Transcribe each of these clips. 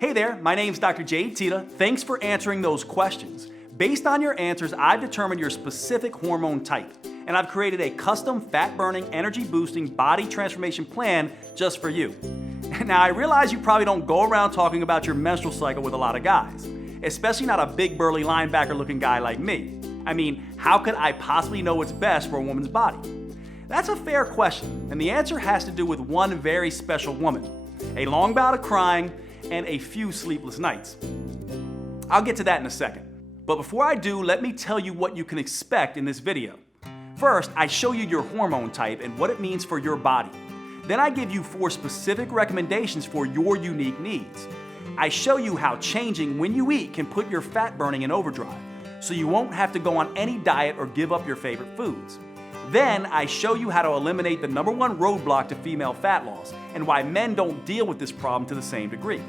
Hey there, my name's Dr. Jade Tita. Thanks for answering those questions. Based on your answers, I've determined your specific hormone type, and I've created a custom fat-burning, energy-boosting body transformation plan just for you. Now, I realize you probably don't go around talking about your menstrual cycle with a lot of guys, especially not a big burly linebacker-looking guy like me. I mean, how could I possibly know what's best for a woman's body? That's a fair question, and the answer has to do with one very special woman, a long bout of crying, and a few sleepless nights. I'll get to that in a second. But before I do, let me tell you what you can expect in this video. First, I show you your hormone type and what it means for your body. Then I give you 4 specific recommendations for your unique needs. I show you how changing when you eat can put your fat burning in overdrive, so you won't have to go on any diet or give up your favorite foods. Then I show you how to eliminate the #1 roadblock to female fat loss and why men don't deal with this problem to the same degree.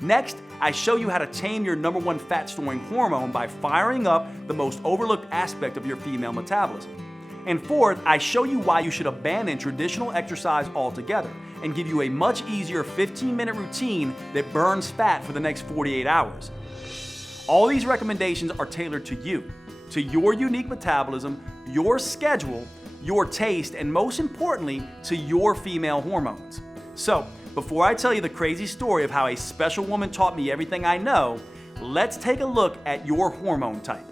Next, I show you how to tame your #1 fat storing hormone by firing up the most overlooked aspect of your female metabolism. And fourth, I show you why you should abandon traditional exercise altogether and give you a much easier 15-minute routine that burns fat for the next 48 hours. All these recommendations are tailored to you, to your unique metabolism, your schedule, your taste, and most importantly, to your female hormones. So, before I tell you the crazy story of how a special woman taught me everything I know, let's take a look at your hormone type.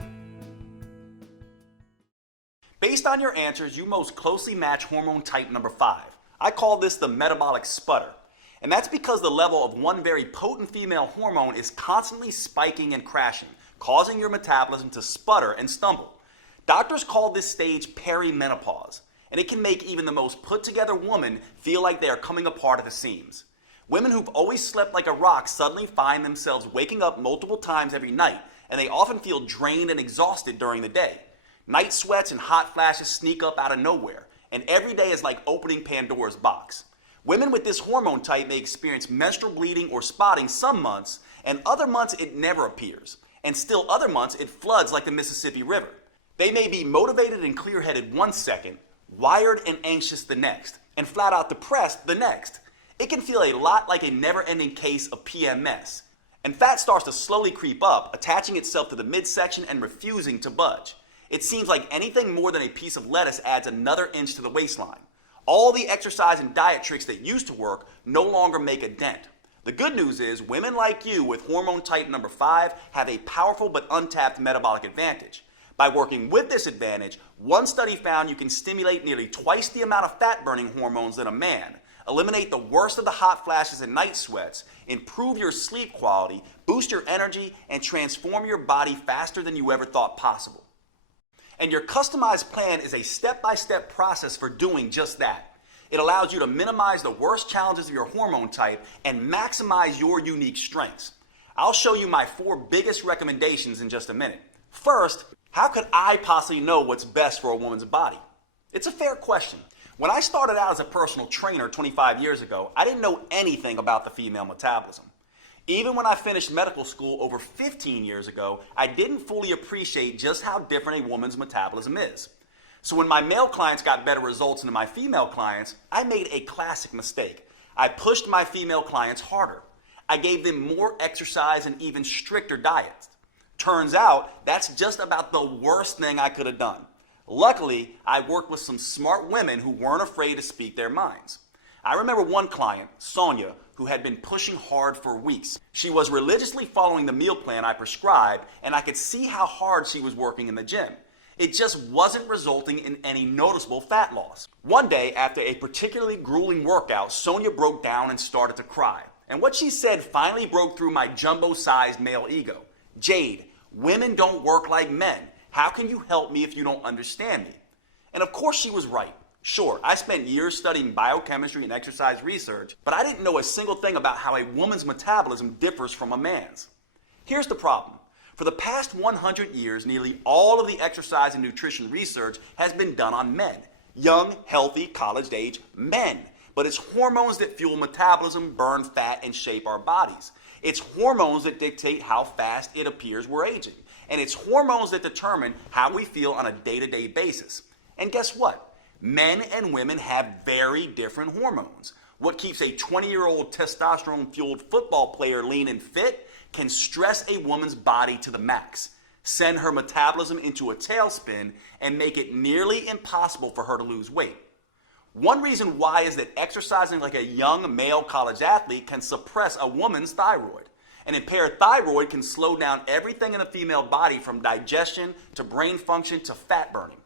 Based on your answers, you most closely match hormone type number 5. I call this the metabolic sputter. And that's because the level of one very potent female hormone is constantly spiking and crashing, causing your metabolism to sputter and stumble. Doctors call this stage perimenopause, and it can make even the most put-together woman feel like they are coming apart at the seams. Women who've always slept like a rock suddenly find themselves waking up multiple times every night, and they often feel drained and exhausted during the day. Night sweats and hot flashes sneak up out of nowhere, and every day is like opening Pandora's box. Women with this hormone type may experience menstrual bleeding or spotting some months, and other months it never appears, and still other months it floods like the Mississippi River. They may be motivated and clear-headed one second, wired and anxious the next, and flat out depressed the next. It can feel a lot like a never-ending case of PMS. And fat starts to slowly creep up, attaching itself to the midsection and refusing to budge. It seems like anything more than a piece of lettuce adds another inch to the waistline. All the exercise and diet tricks that used to work no longer make a dent. The good news is women like you with hormone type number 5 have a powerful but untapped metabolic advantage. By working with this advantage, one study found you can stimulate nearly twice the amount of fat-burning hormones than a man, eliminate the worst of the hot flashes and night sweats, improve your sleep quality, boost your energy, and transform your body faster than you ever thought possible. And your customized plan is a step-by-step process for doing just that. It allows you to minimize the worst challenges of your hormone type and maximize your unique strengths. I'll show you my 4 biggest recommendations in just a minute. First, how could I possibly know what's best for a woman's body? It's a fair question. When I started out as a personal trainer 25 years ago, I didn't know anything about the female metabolism. Even when I finished medical school over 15 years ago, I didn't fully appreciate just how different a woman's metabolism is. So when my male clients got better results than my female clients, I made a classic mistake. I pushed my female clients harder. I gave them more exercise and even stricter diets. Turns out, that's just about the worst thing I could have done. Luckily, I worked with some smart women who weren't afraid to speak their minds. I remember one client, Sonia, who had been pushing hard for weeks. She was religiously following the meal plan I prescribed, and I could see how hard she was working in the gym. It just wasn't resulting in any noticeable fat loss. One day, after a particularly grueling workout, Sonia broke down and started to cry. And what she said finally broke through my jumbo-sized male ego. "Jade, women don't work like men. How can you help me if you don't understand me?" And of course she was right. Sure, I spent years studying biochemistry and exercise research, but I didn't know a single thing about how a woman's metabolism differs from a man's. Here's the problem. For the past 100 years, nearly all of the exercise and nutrition research has been done on men. Young, healthy, college-age men. But it's hormones that fuel metabolism, burn fat, and shape our bodies. It's hormones that dictate how fast it appears we're aging. And it's hormones that determine how we feel on a day-to-day basis. And guess what? Men and women have very different hormones. What keeps a 20-year-old testosterone-fueled football player lean and fit can stress a woman's body to the max, send her metabolism into a tailspin, and make it nearly impossible for her to lose weight. One reason why is that exercising like a young male college athlete can suppress a woman's thyroid. An impaired thyroid can slow down everything in the female body from digestion to brain function to fat burning.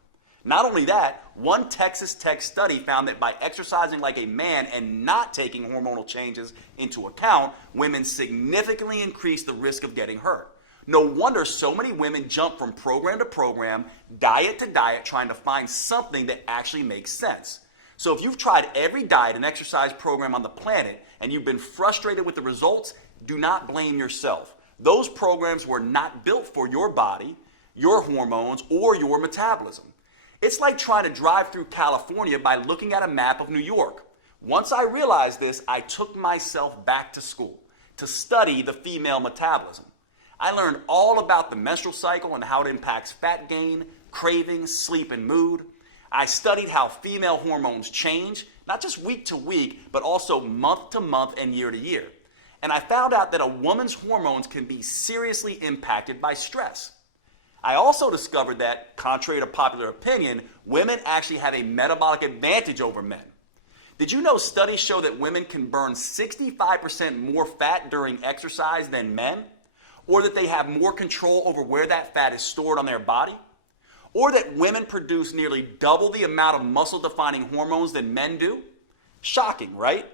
Not only that, one Texas Tech study found that by exercising like a man and not taking hormonal changes into account, women significantly increase the risk of getting hurt. No wonder so many women jump from program to program, diet to diet, trying to find something that actually makes sense. So if you've tried every diet and exercise program on the planet and you've been frustrated with the results, do not blame yourself. Those programs were not built for your body, your hormones, or your metabolism. It's like trying to drive through California by looking at a map of New York. Once I realized this, I took myself back to school to study the female metabolism. I learned all about the menstrual cycle and how it impacts fat gain, cravings, sleep, and mood. I studied how female hormones change, not just week to week, but also month to month and year to year. And I found out that a woman's hormones can be seriously impacted by stress. I also discovered that, contrary to popular opinion, women actually have a metabolic advantage over men. Did you know studies show that women can burn 65% more fat during exercise than men? Or that they have more control over where that fat is stored on their body? Or that women produce nearly double the amount of muscle-defining hormones than men do? Shocking, right?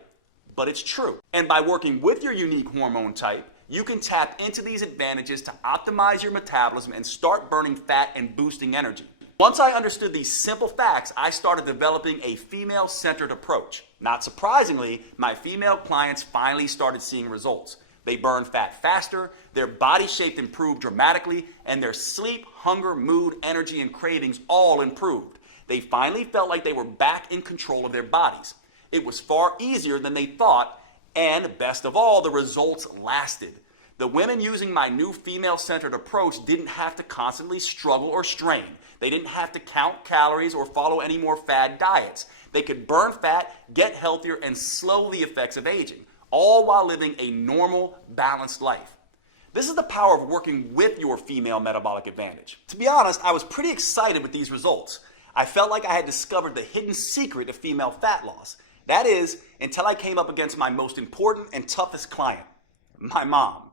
But it's true. And by working with your unique hormone type, you can tap into these advantages to optimize your metabolism and start burning fat and boosting energy. Once I understood these simple facts, I started developing a female-centered approach. Not surprisingly, my female clients finally started seeing results. They burned fat faster, their body shape improved dramatically, and their sleep, hunger, mood, energy, and cravings all improved. They finally felt like they were back in control of their bodies. It was far easier than they thought, and best of all, the results lasted. The women using my new female-centered approach didn't have to constantly struggle or strain. They didn't have to count calories or follow any more fad diets. They could burn fat, get healthier, and slow the effects of aging, all while living a normal, balanced life. This is the power of working with your female metabolic advantage. To be honest, I was pretty excited with these results. I felt like I had discovered the hidden secret of female fat loss. That is, until I came up against my most important and toughest client, my mom.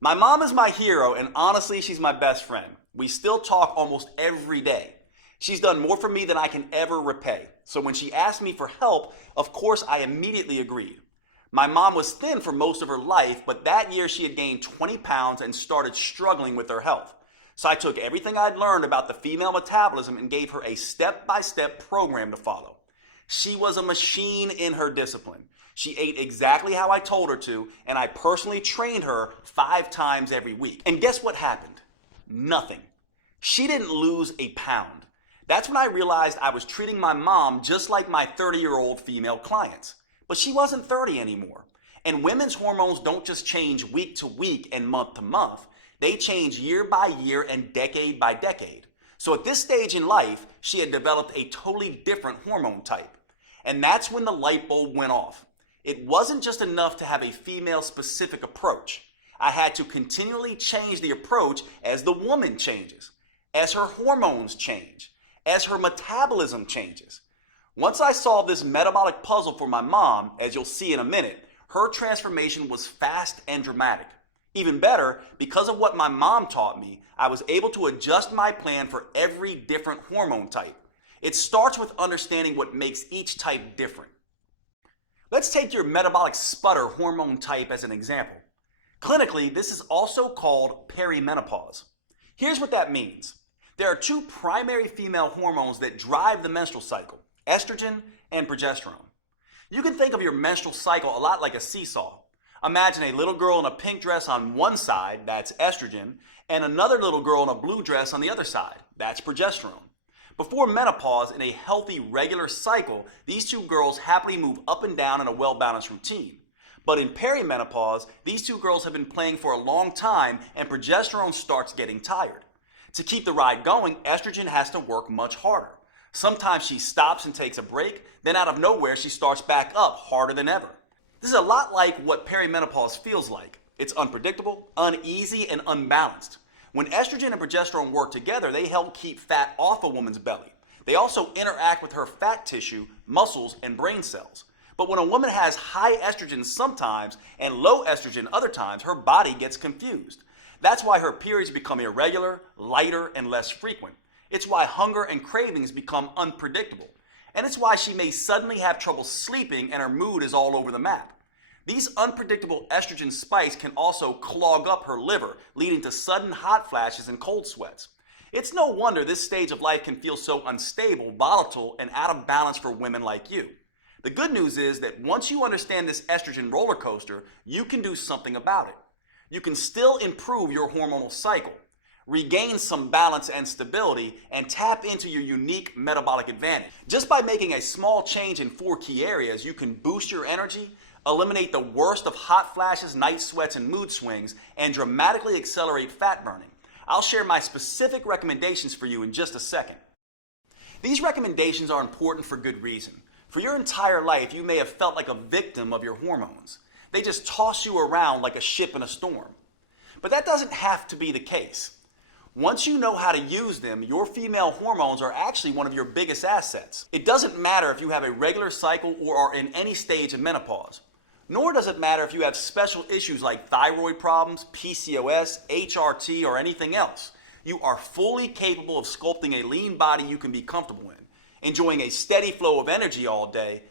My mom is my hero, and honestly, she's my best friend. We still talk almost every day. She's done more for me than I can ever repay. So when she asked me for help, of course, I immediately agreed. My mom was thin for most of her life, but that year she had gained 20 pounds and started struggling with her health. So I took everything I'd learned about the female metabolism and gave her a step-by-step program to follow. She was a machine in her discipline. She ate exactly how I told her to, and I personally trained her 5 times every week. And guess what happened? Nothing. She didn't lose a pound. That's when I realized I was treating my mom just like my 30-year-old female clients. But she wasn't 30 anymore. And women's hormones don't just change week to week and month to month. They change year by year and decade by decade. So at this stage in life, she had developed a totally different hormone type. And that's when the light bulb went off. It wasn't just enough to have a female-specific approach. I had to continually change the approach as the woman changes, as her hormones change, as her metabolism changes. Once I solved this metabolic puzzle for my mom, as you'll see in a minute, her transformation was fast and dramatic. Even better, because of what my mom taught me, I was able to adjust my plan for every different hormone type. It starts with understanding what makes each type different. Let's take your metabolic sputter hormone type as an example. Clinically, this is also called perimenopause. Here's what that means. There are 2 primary female hormones that drive the menstrual cycle, estrogen and progesterone. You can think of your menstrual cycle a lot like a seesaw. Imagine a little girl in a pink dress on one side, that's estrogen, and another little girl in a blue dress on the other side, that's progesterone. Before menopause, in a healthy, regular cycle, these 2 girls happily move up and down in a well-balanced routine. But in perimenopause, these 2 girls have been playing for a long time and progesterone starts getting tired. To keep the ride going, estrogen has to work much harder. Sometimes she stops and takes a break, then out of nowhere she starts back up harder than ever. This is a lot like what perimenopause feels like. It's unpredictable, uneasy, and unbalanced. When estrogen and progesterone work together, they help keep fat off a woman's belly. They also interact with her fat tissue, muscles, and brain cells. But when a woman has high estrogen sometimes and low estrogen other times, her body gets confused. That's why her periods become irregular, lighter, and less frequent. It's why hunger and cravings become unpredictable. And it's why she may suddenly have trouble sleeping and her mood is all over the map. These unpredictable estrogen spikes can also clog up her liver, leading to sudden hot flashes and cold sweats. It's no wonder this stage of life can feel so unstable, volatile, and out of balance for women like you. The good news is that once you understand this estrogen roller coaster, you can do something about it. You can still improve your hormonal cycle, regain some balance and stability, and tap into your unique metabolic advantage. Just by making a small change in 4 key areas, you can boost your energy, eliminate the worst of hot flashes, night sweats, and mood swings, and dramatically accelerate fat burning. I'll share my specific recommendations for you in just a second. These recommendations are important for good reason. For your entire life, you may have felt like a victim of your hormones. They just toss you around like a ship in a storm. But that doesn't have to be the case. Once you know how to use them, your female hormones are actually one of your biggest assets. It doesn't matter if you have a regular cycle or are in any stage of menopause. Nor does it matter if you have special issues like thyroid problems, PCOS, HRT, or anything else. You are fully capable of sculpting a lean body you can be comfortable in, enjoying a steady flow of energy all day,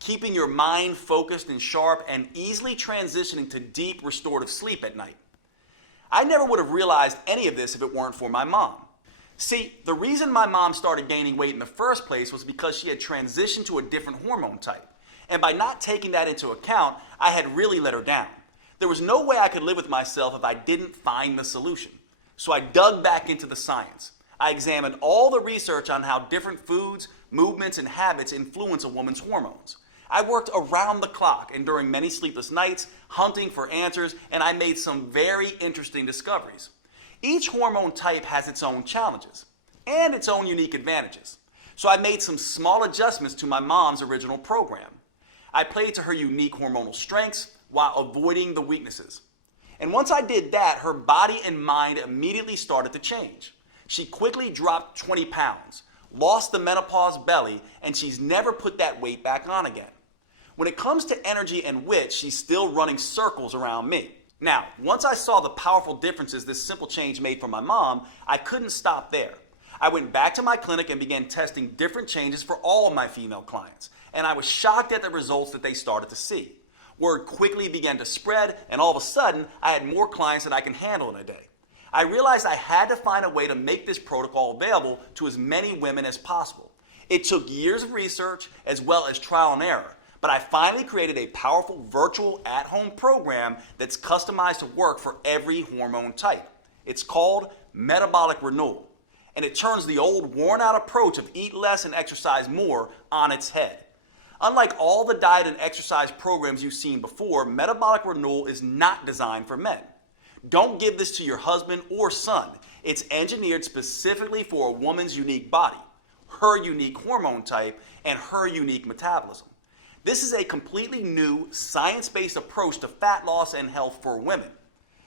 keeping your mind focused and sharp, and easily transitioning to deep restorative sleep at night. I never would have realized any of this if it weren't for my mom. See, the reason my mom started gaining weight in the first place was because she had transitioned to a different hormone type. And by not taking that into account, I had really let her down. There was no way I could live with myself if I didn't find the solution. So I dug back into the science. I examined all the research on how different foods, movements, and habits influence a woman's hormones. I worked around the clock and during many sleepless nights, hunting for answers, and I made some very interesting discoveries. Each hormone type has its own challenges and its own unique advantages. So I made some small adjustments to my mom's original program. I played to her unique hormonal strengths while avoiding the weaknesses. And once I did that, her body and mind immediately started to change. She quickly dropped 20 pounds, lost the menopause belly, and she's never put that weight back on again. When it comes to energy and wit, she's still running circles around me. Now, once I saw the powerful differences this simple change made for my mom, I couldn't stop there. I went back to my clinic and began testing different changes for all of my female clients, and I was shocked at the results that they started to see. Word quickly began to spread, and all of a sudden, I had more clients than I can handle in a day. I realized I had to find a way to make this protocol available to as many women as possible. It took years of research as well as trial and error, but I finally created a powerful virtual at-home program that's customized to work for every hormone type. It's called Metabolic Renewal, and it turns the old worn-out approach of eat less and exercise more on its head. Unlike all the diet and exercise programs you've seen before, Metabolic Renewal is not designed for men. Don't give this to your husband or son. It's engineered specifically for a woman's unique body, her unique hormone type, and her unique metabolism. This is a completely new, science-based approach to fat loss and health for women.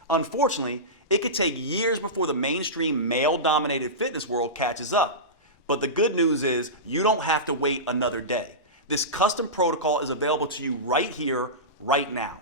Unfortunately, it could take years before the mainstream male-dominated fitness world catches up. But the good news is you don't have to wait another day. This custom protocol is available to you right here, right now.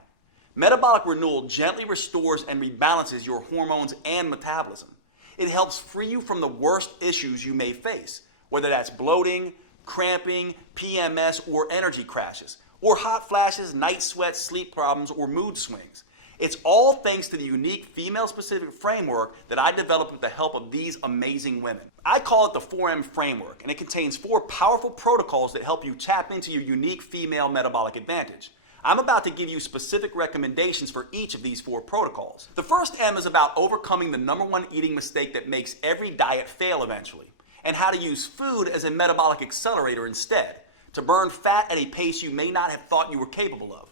Metabolic Renewal gently restores and rebalances your hormones and metabolism. It helps free you from the worst issues you may face, whether that's bloating, cramping, PMS, or energy crashes, or hot flashes, night sweats, sleep problems, or mood swings. It's all thanks to the unique female-specific framework that I developed with the help of these amazing women. I call it the 4M framework, and it contains 4 powerful protocols that help you tap into your unique female metabolic advantage. I'm about to give you specific recommendations for each of these 4 protocols. The first M is about overcoming the #1 eating mistake that makes every diet fail eventually, and how to use food as a metabolic accelerator instead, to burn fat at a pace you may not have thought you were capable of.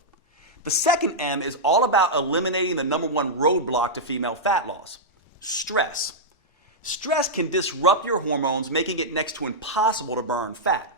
The second M is all about eliminating the #1 roadblock to female fat loss: stress. Stress can disrupt your hormones, making it next to impossible to burn fat.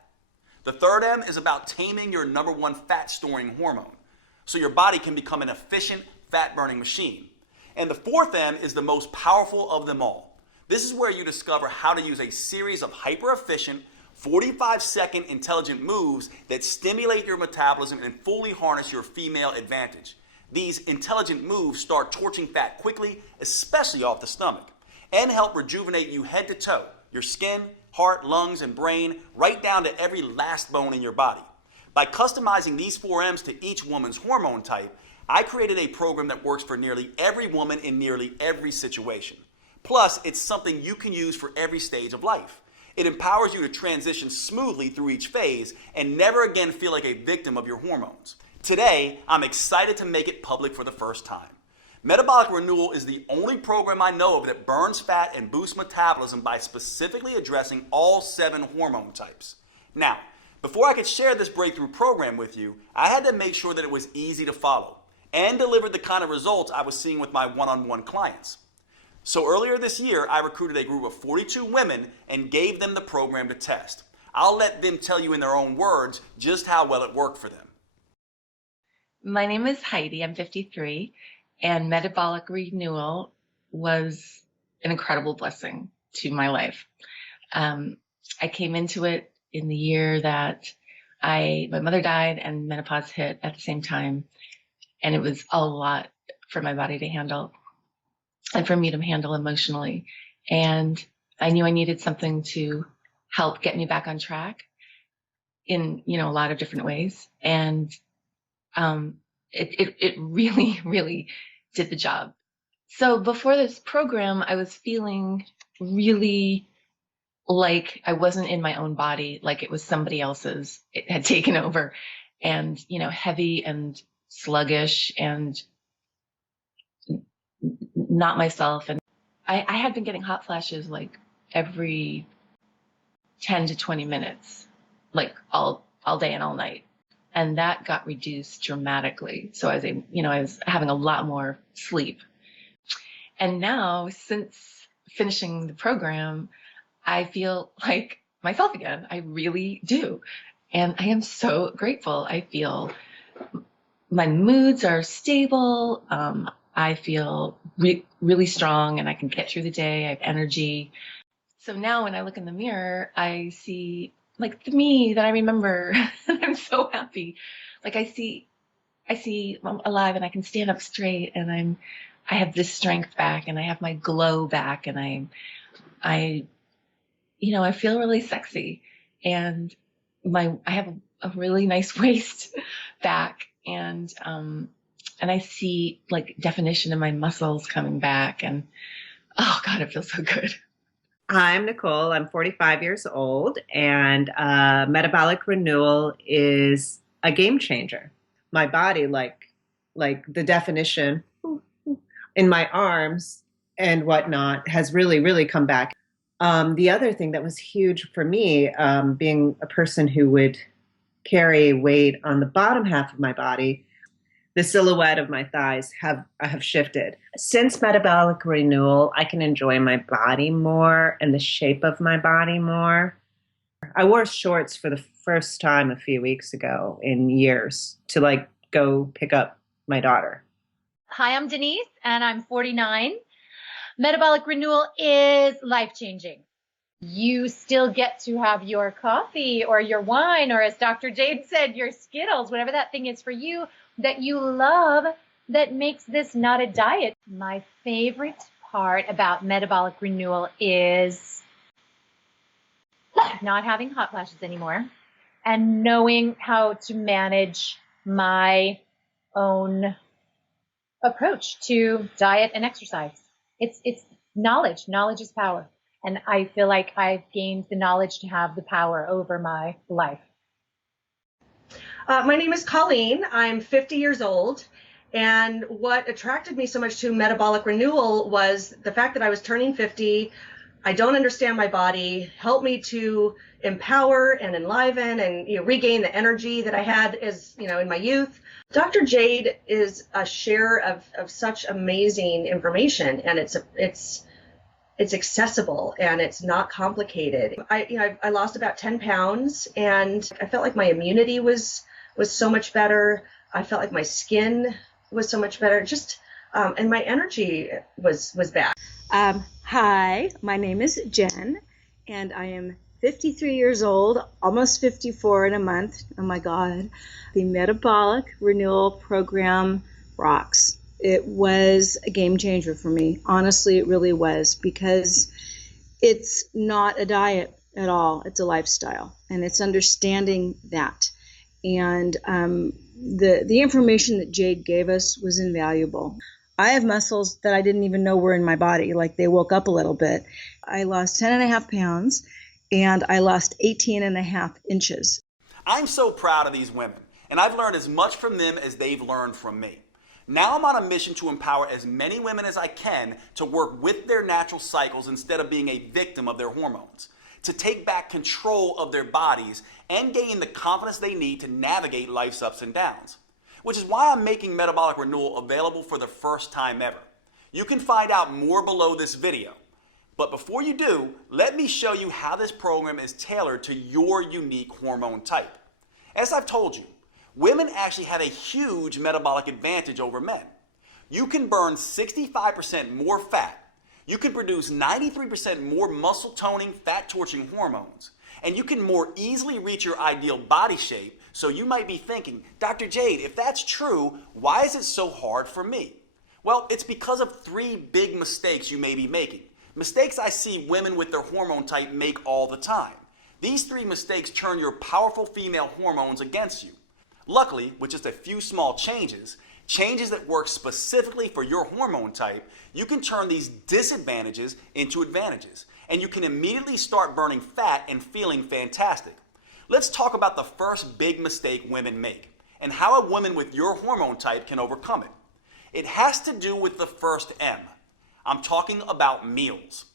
The third M is about taming your number one fat storing hormone, so your body can become an efficient fat burning machine. And the fourth M is the most powerful of them all. This is where you discover how to use a series of hyper efficient 45-second intelligent moves that stimulate your metabolism and fully harness your female advantage. These intelligent moves start torching fat quickly, especially off the stomach, and help rejuvenate you head to toe, your skin, heart, lungs, and brain, right down to every last bone in your body. By customizing these 4 M's to each woman's hormone type, I created a program that works for nearly every woman in nearly every situation. Plus, it's something you can use for every stage of life. It empowers you to transition smoothly through each phase and never again feel like a victim of your hormones. Today, I'm excited to make it public for the first time. Metabolic Renewal is the only program I know of that burns fat and boosts metabolism by specifically addressing all 7 hormone types. Now, before I could share this breakthrough program with you, I had to make sure that it was easy to follow and delivered the kind of results I was seeing with my one-on-one clients. So earlier this year, I recruited a group of 42 women and gave them the program to test. I'll let them tell you in their own words just how well it worked for them. My name is Heidi. I'm 53, and Metabolic Renewal was an incredible blessing to my life. I came into it in the year that my mother died and menopause hit at the same time, and it was a lot for my body to handle and for me to handle emotionally. And I knew I needed something to help get me back on track in, a lot of different ways. And it really, really did the job. So before this program, I was feeling really like I wasn't in my own body, like it was somebody else's. It had taken over, and, heavy and sluggish and not myself. And I had been getting hot flashes like every 10 to 20 minutes, like all day and all night. And that got reduced dramatically. So I was having a lot more sleep. And now, since finishing the program, I feel like myself again. I really do. And I am so grateful. I feel my moods are stable. I feel really strong, and I can get through the day. I have energy. So now when I look in the mirror, I see like the me that I remember. I'm so happy. Like I see I'm alive, and I can stand up straight, and I have this strength back, and I have my glow back, and I feel really sexy, and I have a really nice waist back, and I see like definition in my muscles coming back, and oh God, it feels so good. I'm Nicole. I'm 45 years old, and Metabolic Renewal is a game changer. My body, like the definition in my arms and whatnot, has really, really come back. The other thing that was huge for me, being a person who would carry weight on the bottom half of my body, the silhouette of my thighs have shifted. Since Metabolic Renewal, I can enjoy my body more and the shape of my body more. I wore shorts for the first time a few weeks ago in years to go pick up my daughter. Hi, I'm Denise, and I'm 49. Metabolic Renewal is life-changing. You still get to have your coffee or your wine, or as Dr. Jade said, your Skittles, whatever that thing is for you that you love, that makes this not a diet. My favorite part about Metabolic Renewal is not having hot flashes anymore and knowing how to manage my own approach to diet and exercise. It's knowledge. Knowledge is power. And I feel like I've gained the knowledge to have the power over my life. My name is Colleen. I'm 50 years old. And what attracted me so much to Metabolic Renewal was the fact that I was turning 50. I don't understand my body. Help me to empower and enliven and regain the energy that I had in my youth. Dr. Jade is a share of such amazing information, and it's it's accessible and it's not complicated. I lost about 10 pounds and I felt like my immunity was so much better. I felt like my skin was so much better. Just and my energy was back. Hi, my name is Jen, and I am 53 years old, almost 54 in a month. Oh my God. The Metabolic Renewal Program rocks. It was a game changer for me. Honestly, it really was, because it's not a diet at all. It's a lifestyle, and it's understanding that. And the information that Jade gave us was invaluable. I have muscles that I didn't even know were in my body, like they woke up a little bit. I lost 10.5 pounds, and I lost 18.5 inches. I'm so proud of these women, and I've learned as much from them as they've learned from me. Now I'm on a mission to empower as many women as I can to work with their natural cycles instead of being a victim of their hormones, to take back control of their bodies and gain the confidence they need to navigate life's ups and downs. Which is why I'm making Metabolic Renewal available for the first time ever. You can find out more below this video. But before you do, let me show you how this program is tailored to your unique hormone type. As I've told you, women actually have a huge metabolic advantage over men. You can burn 65% more fat. You can produce 93% more muscle toning, fat torching hormones. And you can more easily reach your ideal body shape. So you might be thinking, Dr. Jade, if that's true, why is it so hard for me? Well, it's because of 3 big mistakes you may be making. Mistakes I see women with their hormone type make all the time. These 3 mistakes turn your powerful female hormones against you. Luckily, with just a few small changes that work specifically for your hormone type, you can turn these disadvantages into advantages. And you can immediately start burning fat and feeling fantastic. Let's talk about the first big mistake women make and how a woman with your hormone type can overcome it. It has to do with the first M. I'm talking about meals.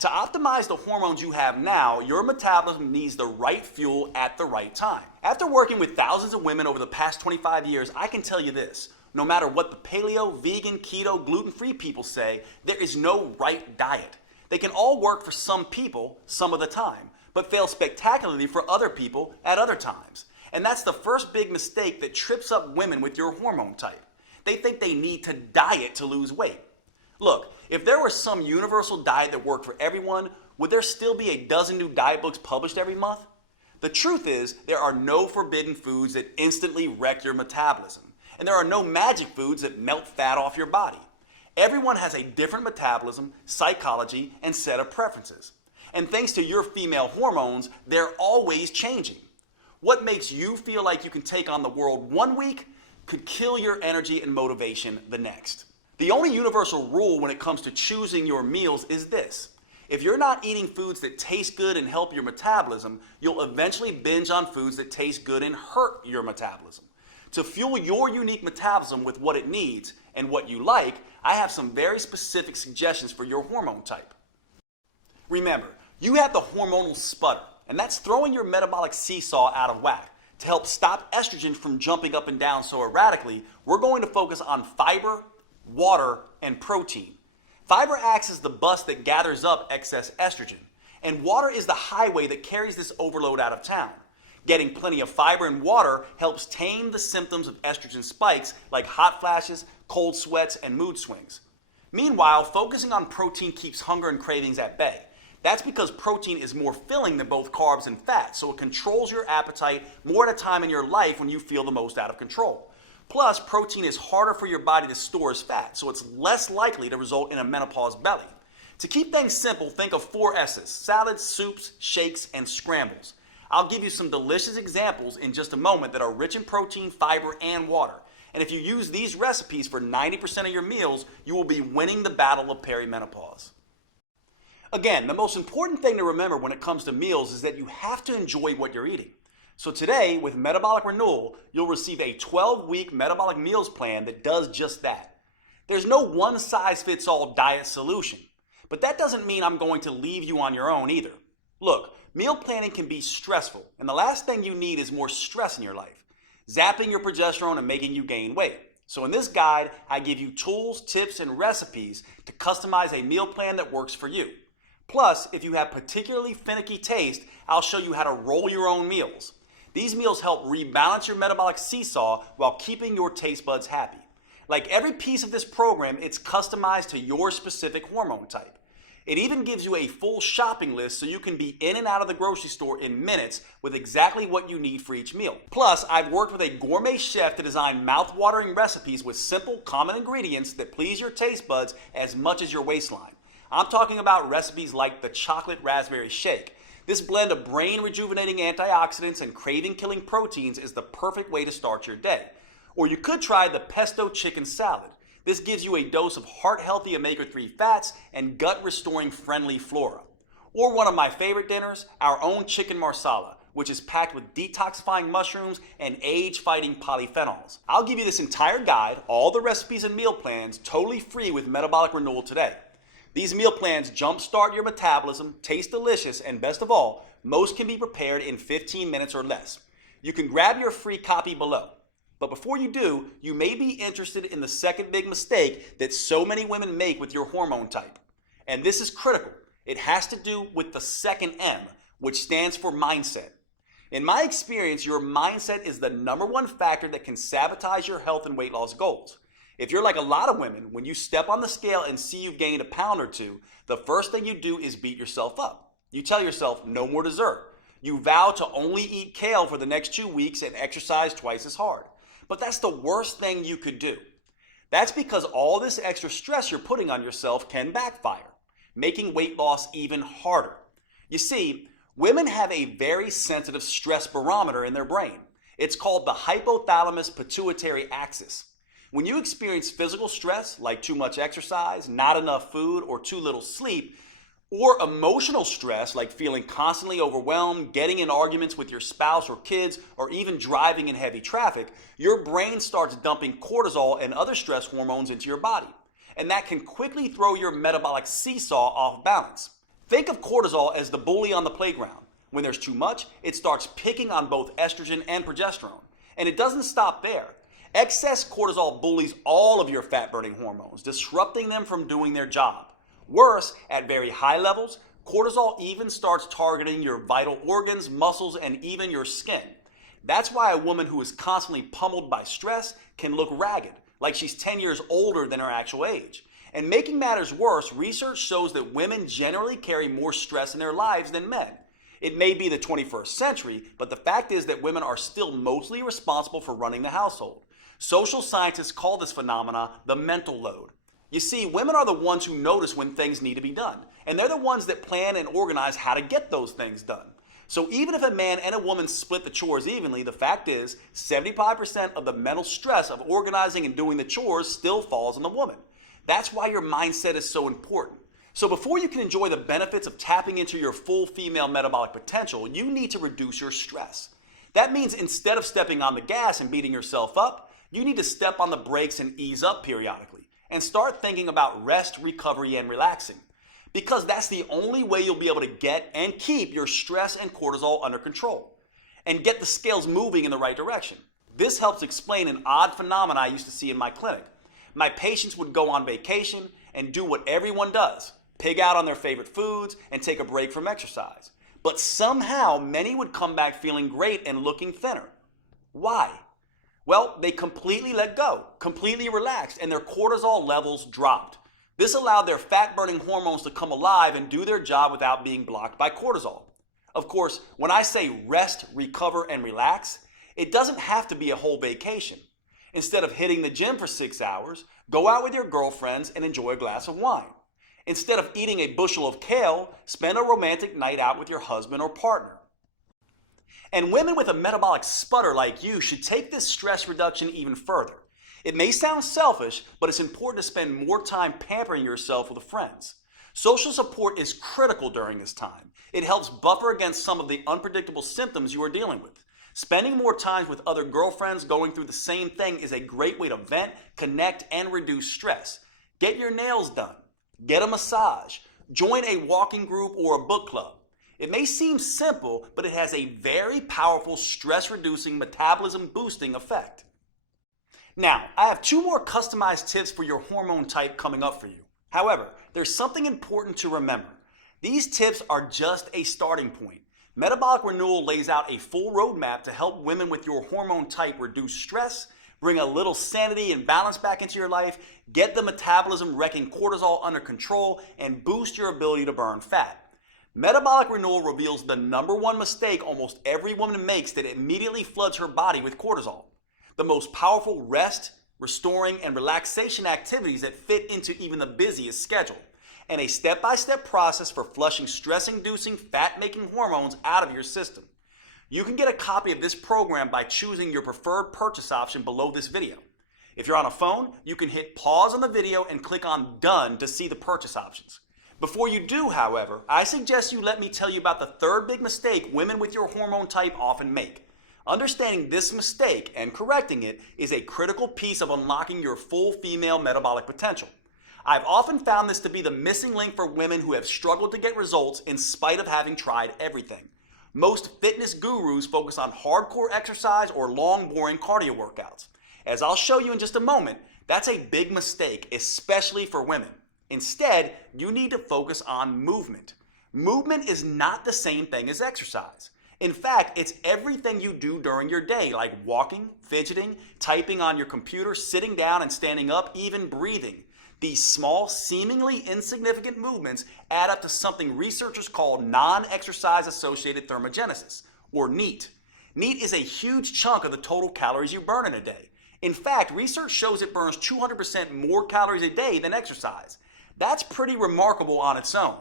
To optimize the hormones you have now, your metabolism needs the right fuel at the right time. After working with thousands of women over the past 25 years, I can tell you this. No matter what the paleo, vegan, keto, gluten-free people say, there is no right diet. They can all work for some people some of the time, but fail spectacularly for other people at other times. And that's the first big mistake that trips up women with your hormone type. They think they need to diet to lose weight. Look, if there was some universal diet that worked for everyone, would there still be a dozen new diet books published every month? The truth is, there are no forbidden foods that instantly wreck your metabolism. And there are no magic foods that melt fat off your body. Everyone has a different metabolism, psychology, and set of preferences. And thanks to your female hormones, they're always changing. What makes you feel like you can take on the world one week could kill your energy and motivation the next. The only universal rule when it comes to choosing your meals is this. If you're not eating foods that taste good and help your metabolism, you'll eventually binge on foods that taste good and hurt your metabolism. To fuel your unique metabolism with what it needs and what you like, I have some very specific suggestions for your hormone type. Remember, you have the hormonal sputter, and that's throwing your metabolic seesaw out of whack. To help stop estrogen from jumping up and down so erratically, we're going to focus on fiber, water, and protein. Fiber acts as the bus that gathers up excess estrogen, and water is the highway that carries this overload out of town. Getting plenty of fiber and water helps tame the symptoms of estrogen spikes like hot flashes, cold sweats, and mood swings. Meanwhile, focusing on protein keeps hunger and cravings at bay. That's because protein is more filling than both carbs and fats, so it controls your appetite more at a time in your life when you feel the most out of control. Plus, protein is harder for your body to store as fat, so it's less likely to result in a menopause belly. To keep things simple, think of 4 S's: salads, soups, shakes, and scrambles. I'll give you some delicious examples in just a moment that are rich in protein, fiber, and water. And if you use these recipes for 90% of your meals, you will be winning the battle of perimenopause. Again, the most important thing to remember when it comes to meals is that you have to enjoy what you're eating. So today, with Metabolic Renewal, you'll receive a 12-week metabolic meals plan that does just that. There's no one-size-fits-all diet solution, but that doesn't mean I'm going to leave you on your own either. Look, meal planning can be stressful, and the last thing you need is more stress in your life, zapping your progesterone and making you gain weight. So in this guide, I give you tools, tips, and recipes to customize a meal plan that works for you. Plus, if you have particularly finicky taste, I'll show you how to roll your own meals. These meals help rebalance your metabolic seesaw while keeping your taste buds happy. Like every piece of this program, it's customized to your specific hormone type. It even gives you a full shopping list so you can be in and out of the grocery store in minutes with exactly what you need for each meal. Plus, I've worked with a gourmet chef to design mouth-watering recipes with simple, common ingredients that please your taste buds as much as your waistline. I'm talking about recipes like the chocolate raspberry shake. This blend of brain-rejuvenating antioxidants and craving-killing proteins is the perfect way to start your day. Or you could try the pesto chicken salad. This gives you a dose of heart-healthy omega-3 fats and gut-restoring friendly flora. Or one of my favorite dinners, our own chicken marsala, which is packed with detoxifying mushrooms and age-fighting polyphenols. I'll give you this entire guide, all the recipes and meal plans, totally free with Metabolic Renewal today. These meal plans jumpstart your metabolism, taste delicious, and best of all, most can be prepared in 15 minutes or less. You can grab your free copy below. But before you do, you may be interested in the second big mistake that so many women make with your hormone type. And this is critical. It has to do with the second M, which stands for mindset. In my experience, your mindset is the #1 factor that can sabotage your health and weight loss goals. If you're like a lot of women, when you step on the scale and see you've gained a pound or two, the first thing you do is beat yourself up. You tell yourself, no more dessert. You vow to only eat kale for the next 2 weeks and exercise twice as hard. But that's the worst thing you could do. That's because all this extra stress you're putting on yourself can backfire, making weight loss even harder. You see, women have a very sensitive stress barometer in their brain. It's called the hypothalamus pituitary axis. When you experience physical stress, like too much exercise, not enough food, or too little sleep, or emotional stress, like feeling constantly overwhelmed, getting in arguments with your spouse or kids, or even driving in heavy traffic, your brain starts dumping cortisol and other stress hormones into your body. And that can quickly throw your metabolic seesaw off balance. Think of cortisol as the bully on the playground. When there's too much, it starts picking on both estrogen and progesterone. And it doesn't stop there. Excess cortisol bullies all of your fat-burning hormones, disrupting them from doing their job. Worse, at very high levels, cortisol even starts targeting your vital organs, muscles, and even your skin. That's why a woman who is constantly pummeled by stress can look ragged, like she's 10 years older than her actual age. And making matters worse, research shows that women generally carry more stress in their lives than men. It may be the 21st century, but the fact is that women are still mostly responsible for running the household. Social scientists call this phenomena the mental load. You see, women are the ones who notice when things need to be done, and they're the ones that plan and organize how to get those things done. So even if a man and a woman split the chores evenly, the fact is 75% of the mental stress of organizing and doing the chores still falls on the woman. That's why your mindset is so important. So before you can enjoy the benefits of tapping into your full female metabolic potential, you need to reduce your stress. That means instead of stepping on the gas and beating yourself up, you need to step on the brakes and ease up periodically. And start thinking about rest, recovery, and relaxing. Because that's the only way you'll be able to get and keep your stress and cortisol under control. And get the scales moving in the right direction. This helps explain an odd phenomenon I used to see in my clinic. My patients would go on vacation and do what everyone does. Pig out on their favorite foods and take a break from exercise. But somehow, many would come back feeling great and looking thinner. Why? Well, they completely let go, completely relaxed, and their cortisol levels dropped. This allowed their fat-burning hormones to come alive and do their job without being blocked by cortisol. Of course, when I say rest, recover, and relax, it doesn't have to be a whole vacation. Instead of hitting the gym for 6 hours, go out with your girlfriends and enjoy a glass of wine. Instead of eating a bushel of kale, spend a romantic night out with your husband or partner. And women with a metabolic sputter like you should take this stress reduction even further. It may sound selfish, but it's important to spend more time pampering yourself with friends. Social support is critical during this time. It helps buffer against some of the unpredictable symptoms you are dealing with. Spending more time with other girlfriends going through the same thing is a great way to vent, connect, and reduce stress. Get your nails done. Get a massage. Join a walking group or a book club. It may seem simple, but it has a very powerful stress-reducing, metabolism-boosting effect. Now, I have 2 more customized tips for your hormone type coming up for you. However, there's something important to remember. These tips are just a starting point. Metabolic Renewal lays out a full roadmap to help women with your hormone type reduce stress, bring a little sanity and balance back into your life, get the metabolism wrecking cortisol under control, and boost your ability to burn fat. Metabolic Renewal reveals the number one mistake almost every woman makes that immediately floods her body with cortisol. The most powerful rest, restoring, and relaxation activities that fit into even the busiest schedule, and a step-by-step process for flushing stress-inducing, fat-making hormones out of your system. You can get a copy of this program by choosing your preferred purchase option below this video. If you're on a phone, you can hit pause on the video and click on Done to see the purchase options. Before you do, however, I suggest you let me tell you about the third big mistake women with your hormone type often make. Understanding this mistake and correcting it is a critical piece of unlocking your full female metabolic potential. I've often found this to be the missing link for women who have struggled to get results in spite of having tried everything. Most fitness gurus focus on hardcore exercise or long, boring cardio workouts. As I'll show you in just a moment, that's a big mistake, especially for women. Instead, you need to focus on movement. Movement is not the same thing as exercise. In fact, it's everything you do during your day, like walking, fidgeting, typing on your computer, sitting down and standing up, even breathing. These small, seemingly insignificant movements add up to something researchers call non-exercise associated thermogenesis, or NEAT. NEAT is a huge chunk of the total calories you burn in a day. In fact, research shows it burns 200% more calories a day than exercise. That's pretty remarkable on its own.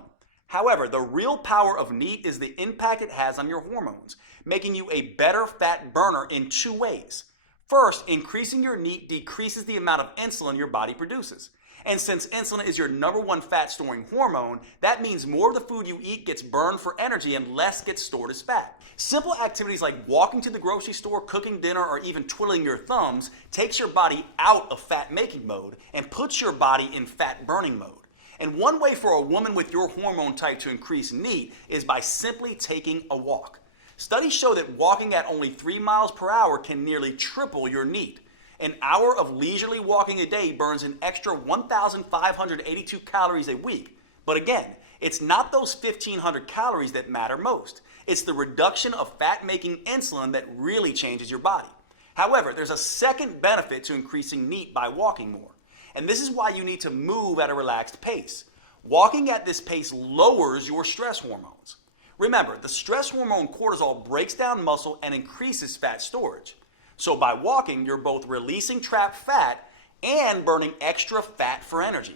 However, the real power of NEAT is the impact it has on your hormones, making you a better fat burner in two ways. First, increasing your NEAT decreases the amount of insulin your body produces. And since insulin is your number one fat storing hormone, that means more of the food you eat gets burned for energy and less gets stored as fat. Simple activities like walking to the grocery store, cooking dinner, or even twiddling your thumbs takes your body out of fat making mode and puts your body in fat burning mode. And one way for a woman with your hormone type to increase NEAT is by simply taking a walk. Studies show that walking at only 3 miles per hour can nearly triple your NEAT. An hour of leisurely walking a day burns an extra 1,582 calories a week. But again, it's not those 1,500 calories that matter most. It's the reduction of fat-making insulin that really changes your body. However, there's a second benefit to increasing NEAT by walking more. And this is why you need to move at a relaxed pace. Walking at this pace lowers your stress hormones. Remember, the stress hormone cortisol breaks down muscle and increases fat storage. So by walking, you're both releasing trapped fat and burning extra fat for energy.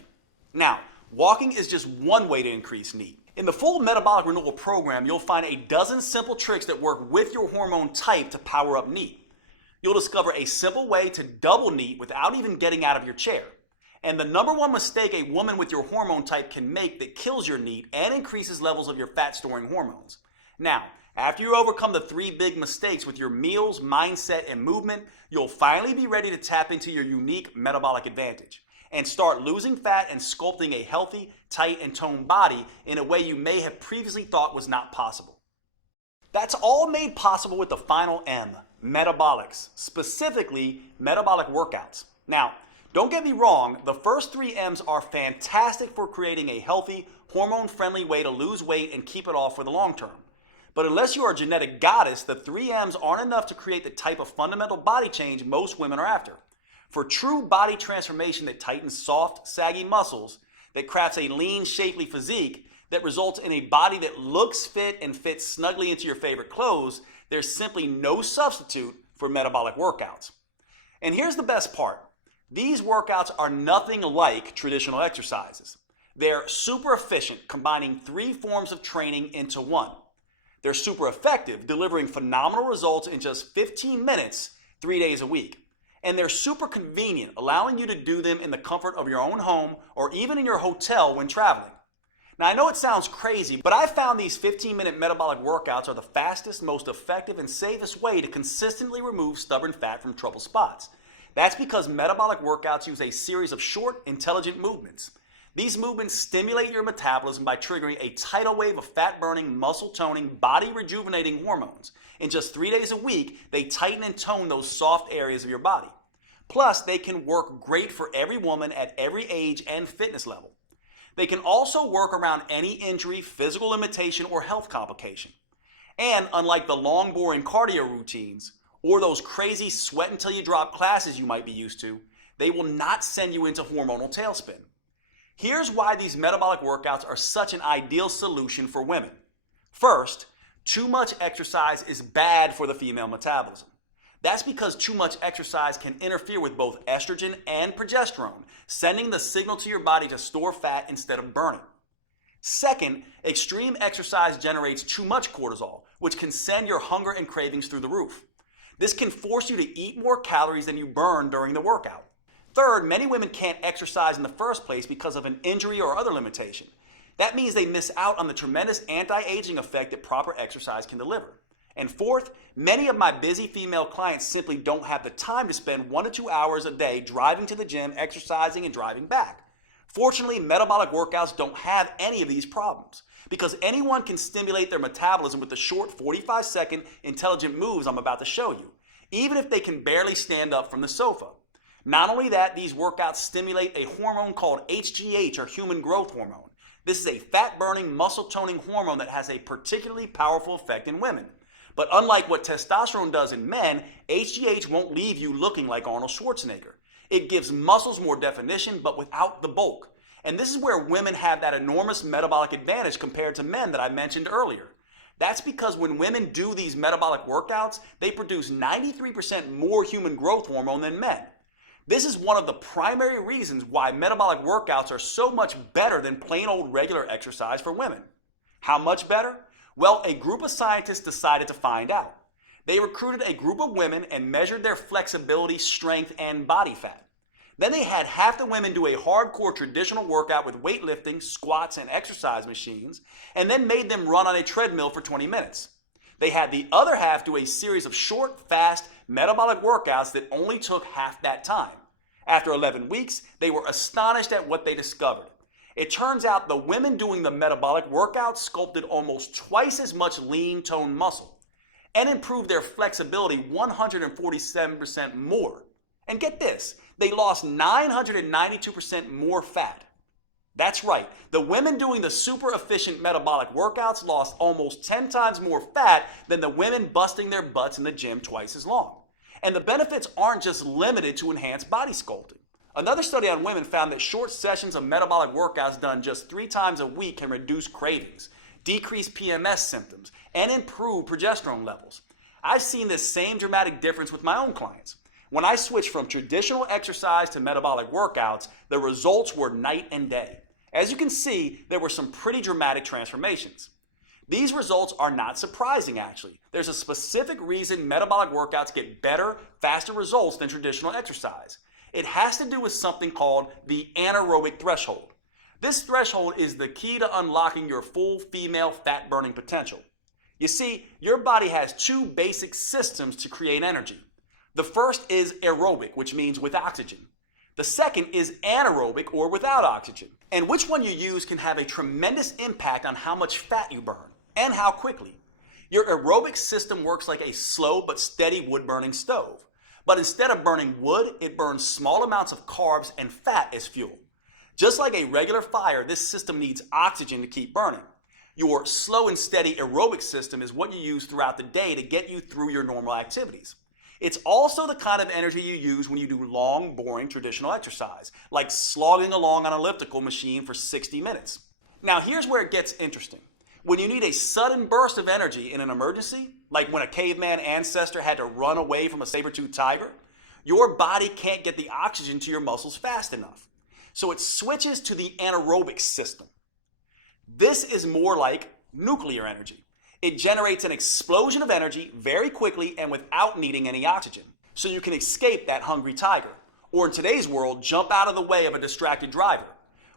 Now, walking is just one way to increase NEAT. In the full Metabolic Renewal program, you'll find a dozen simple tricks that work with your hormone type to power up NEAT. You'll discover a simple way to double NEAT without even getting out of your chair. And the number one mistake a woman with your hormone type can make that kills your NEAT and increases levels of your fat-storing hormones. Now, after you overcome the 3 big mistakes with your meals, mindset, and movement, you'll finally be ready to tap into your unique metabolic advantage and start losing fat and sculpting a healthy, tight, and toned body in a way you may have previously thought was not possible. That's all made possible with the final M, metabolics, specifically metabolic workouts. Now, don't get me wrong, the first 3 M's are fantastic for creating a healthy, hormone-friendly way to lose weight and keep it off for the long term. But unless you are a genetic goddess, the 3 M's aren't enough to create the type of fundamental body change most women are after. For true body transformation that tightens soft, saggy muscles, that crafts a lean, shapely physique, that results in a body that looks fit and fits snugly into your favorite clothes, there's simply no substitute for metabolic workouts. And here's the best part. These workouts are nothing like traditional exercises. They're super efficient, combining 3 forms of training into one. They're super effective, delivering phenomenal results in just 15 minutes, 3 days a week. And they're super convenient, allowing you to do them in the comfort of your own home or even in your hotel when traveling. Now, I know it sounds crazy, but I found these 15-minute metabolic workouts are the fastest, most effective, and safest way to consistently remove stubborn fat from trouble spots. That's because metabolic workouts use a series of short, intelligent movements. These movements stimulate your metabolism by triggering a tidal wave of fat-burning, muscle-toning, body-rejuvenating hormones. In just 3 days a week, they tighten and tone those soft areas of your body. Plus, they can work great for every woman at every age and fitness level. They can also work around any injury, physical limitation, or health complication. And unlike the long, boring cardio routines, or those crazy sweat until you drop classes you might be used to, they will not send you into hormonal tailspin. Here's why these metabolic workouts are such an ideal solution for women. First, too much exercise is bad for the female metabolism. That's because too much exercise can interfere with both estrogen and progesterone, sending the signal to your body to store fat instead of burning. Second, extreme exercise generates too much cortisol, which can send your hunger and cravings through the roof. This can force you to eat more calories than you burn during the workout. Third, many women can't exercise in the first place because of an injury or other limitation. That means they miss out on the tremendous anti-aging effect that proper exercise can deliver. And fourth, many of my busy female clients simply don't have the time to spend 1 to 2 hours a day driving to the gym, exercising, and driving back. Fortunately, metabolic workouts don't have any of these problems because anyone can stimulate their metabolism with the short 45-second intelligent moves I'm about to show you, even if they can barely stand up from the sofa. Not only that, these workouts stimulate a hormone called HGH, or human growth hormone. This is a fat-burning, muscle-toning hormone that has a particularly powerful effect in women. But unlike what testosterone does in men, HGH won't leave you looking like Arnold Schwarzenegger. It gives muscles more definition, but without the bulk. And this is where women have that enormous metabolic advantage compared to men that I mentioned earlier. That's because when women do these metabolic workouts, they produce 93% more human growth hormone than men. This is one of the primary reasons why metabolic workouts are so much better than plain old regular exercise for women. How much better? Well, a group of scientists decided to find out. They recruited a group of women and measured their flexibility, strength, and body fat. Then they had half the women do a hardcore traditional workout with weightlifting, squats, and exercise machines, and then made them run on a treadmill for 20 minutes. They had the other half do a series of short, fast, metabolic workouts that only took half that time. After 11 weeks, they were astonished at what they discovered. It turns out the women doing the metabolic workouts sculpted almost twice as much lean toned muscle and improved their flexibility 147% more. And get this, they lost 992% more fat. That's right, the women doing the super efficient metabolic workouts lost almost 10 times more fat than the women busting their butts in the gym twice as long. And the benefits aren't just limited to enhanced body sculpting. Another study on women found that short sessions of metabolic workouts done just 3 times a week can reduce cravings, decrease PMS symptoms, and improve progesterone levels. I've seen this same dramatic difference with my own clients. When I switched from traditional exercise to metabolic workouts, the results were night and day. As you can see, there were some pretty dramatic transformations. These results are not surprising, actually. There's a specific reason metabolic workouts get better, faster results than traditional exercise. It has to do with something called the anaerobic threshold. This threshold is the key to unlocking your full female fat-burning potential. You see, your body has 2 basic systems to create energy. The first is aerobic, which means with oxygen. The second is anaerobic, or without oxygen. And which one you use can have a tremendous impact on how much fat you burn, and how quickly. Your aerobic system works like a slow but steady wood-burning stove. But instead of burning wood, it burns small amounts of carbs and fat as fuel. Just like a regular fire, this system needs oxygen to keep burning. Your slow and steady aerobic system is what you use throughout the day to get you through your normal activities. It's also the kind of energy you use when you do long, boring traditional exercise, like slogging along on an elliptical machine for 60 minutes. Now here's where it gets interesting. When you need a sudden burst of energy in an emergency, like when a caveman ancestor had to run away from a saber-toothed tiger, your body can't get the oxygen to your muscles fast enough. So it switches to the anaerobic system. This is more like nuclear energy. It generates an explosion of energy very quickly and without needing any oxygen. So you can escape that hungry tiger, or in today's world, jump out of the way of a distracted driver.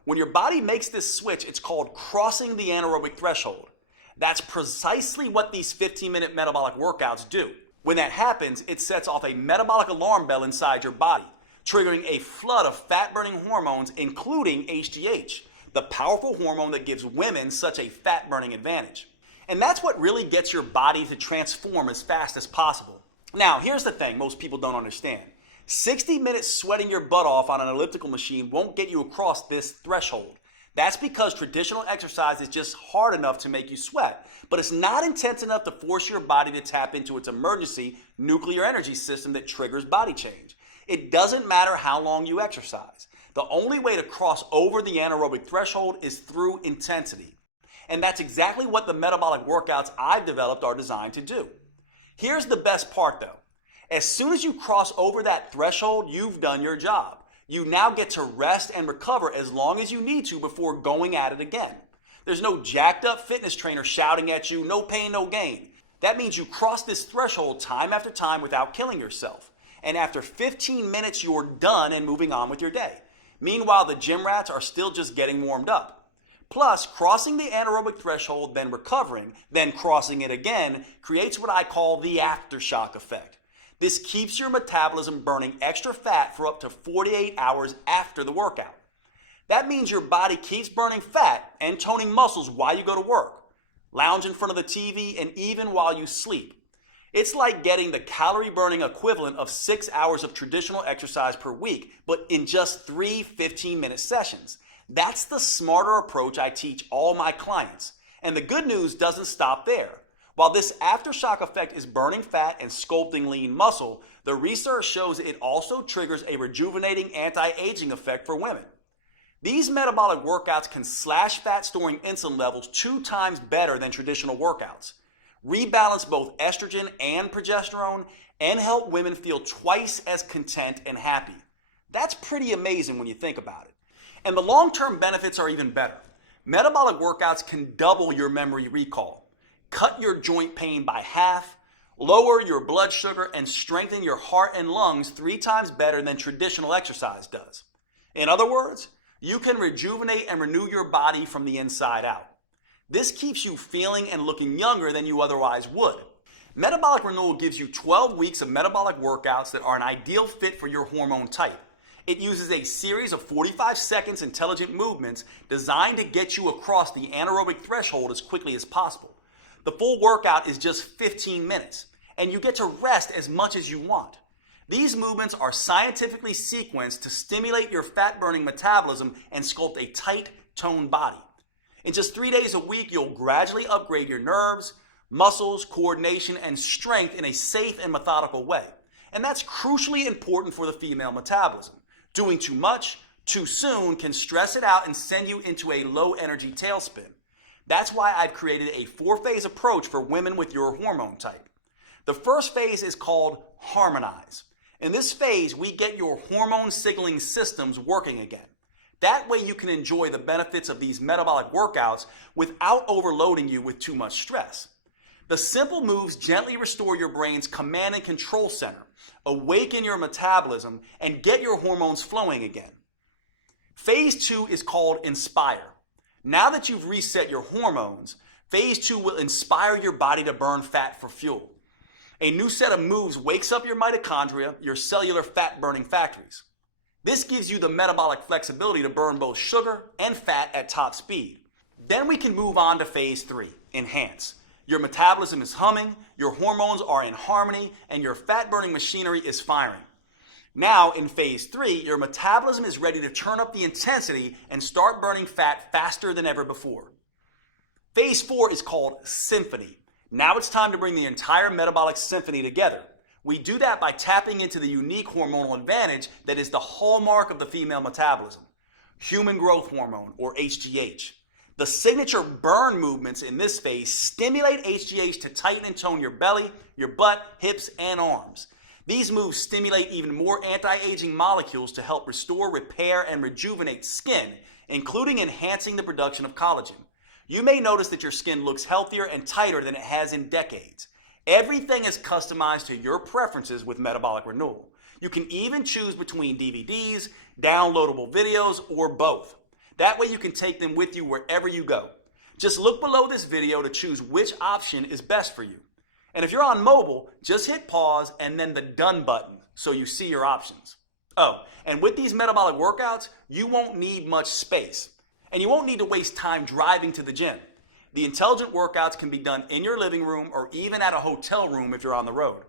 When your body makes this switch, it's called crossing the anaerobic threshold. That's precisely what these 15-minute metabolic workouts do. When that happens, it sets off a metabolic alarm bell inside your body, triggering a flood of fat-burning hormones, including HGH, the powerful hormone that gives women such a fat-burning advantage. And that's what really gets your body to transform as fast as possible. Now, here's the thing most people don't understand. 60 minutes sweating your butt off on an elliptical machine won't get you across this threshold. That's because traditional exercise is just hard enough to make you sweat, but it's not intense enough to force your body to tap into its emergency nuclear energy system that triggers body change. It doesn't matter how long you exercise. The only way to cross over the anaerobic threshold is through intensity. And that's exactly what the metabolic workouts I've developed are designed to do. Here's the best part though. As soon as you cross over that threshold, you've done your job. You now get to rest and recover as long as you need to before going at it again. There's no jacked up fitness trainer shouting at you, no pain, no gain. That means you cross this threshold time after time without killing yourself. And after 15 minutes, you're done and moving on with your day. Meanwhile, the gym rats are still just getting warmed up. Plus, crossing the anaerobic threshold, then recovering, then crossing it again, creates what I call the aftershock effect. This keeps your metabolism burning extra fat for up to 48 hours after the workout. That means your body keeps burning fat and toning muscles while you go to work, lounge in front of the TV, and even while you sleep. It's like getting the calorie burning equivalent of 6 hours of traditional exercise per week, but in just 3 15-minute sessions. That's the smarter approach I teach all my clients. And the good news doesn't stop there. While this aftershock effect is burning fat and sculpting lean muscle, the research shows it also triggers a rejuvenating anti-aging effect for women. These metabolic workouts can slash fat storing insulin levels 2 times better than traditional workouts, rebalance both estrogen and progesterone, and help women feel twice as content and happy. That's pretty amazing when you think about it. And the long-term benefits are even better. Metabolic workouts can double your memory recall, cut your joint pain by half, lower your blood sugar, and strengthen your heart and lungs 3 times better than traditional exercise does. In other words, you can rejuvenate and renew your body from the inside out. This keeps you feeling and looking younger than you otherwise would. Metabolic Renewal gives you 12 weeks of metabolic workouts that are an ideal fit for your hormone type. It uses a series of 45 seconds intelligent movements designed to get you across the anaerobic threshold as quickly as possible. The full workout is just 15 minutes, and you get to rest as much as you want. These movements are scientifically sequenced to stimulate your fat-burning metabolism and sculpt a tight, toned body. In just 3 days a week, you'll gradually upgrade your nerves, muscles, coordination, and strength in a safe and methodical way. And that's crucially important for the female metabolism. Doing too much, too soon can stress it out and send you into a low-energy tailspin. That's why I've created a 4-phase approach for women with your hormone type. The first phase is called Harmonize. In this phase, we get your hormone signaling systems working again. That way you can enjoy the benefits of these metabolic workouts without overloading you with too much stress. The simple moves gently restore your brain's command and control center, awaken your metabolism, and get your hormones flowing again. Phase 2 is called Inspire. Now that you've reset your hormones, Phase 2 will inspire your body to burn fat for fuel. A new set of moves wakes up your mitochondria, your cellular fat-burning factories. This gives you the metabolic flexibility to burn both sugar and fat at top speed. Then we can move on to Phase 3, Enhance. Your metabolism is humming, your hormones are in harmony, and your fat-burning machinery is firing. Now, in Phase 3, your metabolism is ready to turn up the intensity and start burning fat faster than ever before. Phase 4 is called Symphony. Now it's time to bring the entire metabolic symphony together. We do that by tapping into the unique hormonal advantage that is the hallmark of the female metabolism, human growth hormone, or HGH. The signature burn movements in this phase stimulate HGH to tighten and tone your belly, your butt, hips, and arms. These moves stimulate even more anti-aging molecules to help restore, repair, and rejuvenate skin, including enhancing the production of collagen. You may notice that your skin looks healthier and tighter than it has in decades. Everything is customized to your preferences with Metabolic Renewal. You can even choose between DVDs, downloadable videos, or both. That way you can take them with you wherever you go. Just look below this video to choose which option is best for you. And if you're on mobile, just hit pause and then the done button so you see your options. Oh, and with these metabolic workouts, you won't need much space. And you won't need to waste time driving to the gym. The intelligent workouts can be done in your living room or even at a hotel room if you're on the road.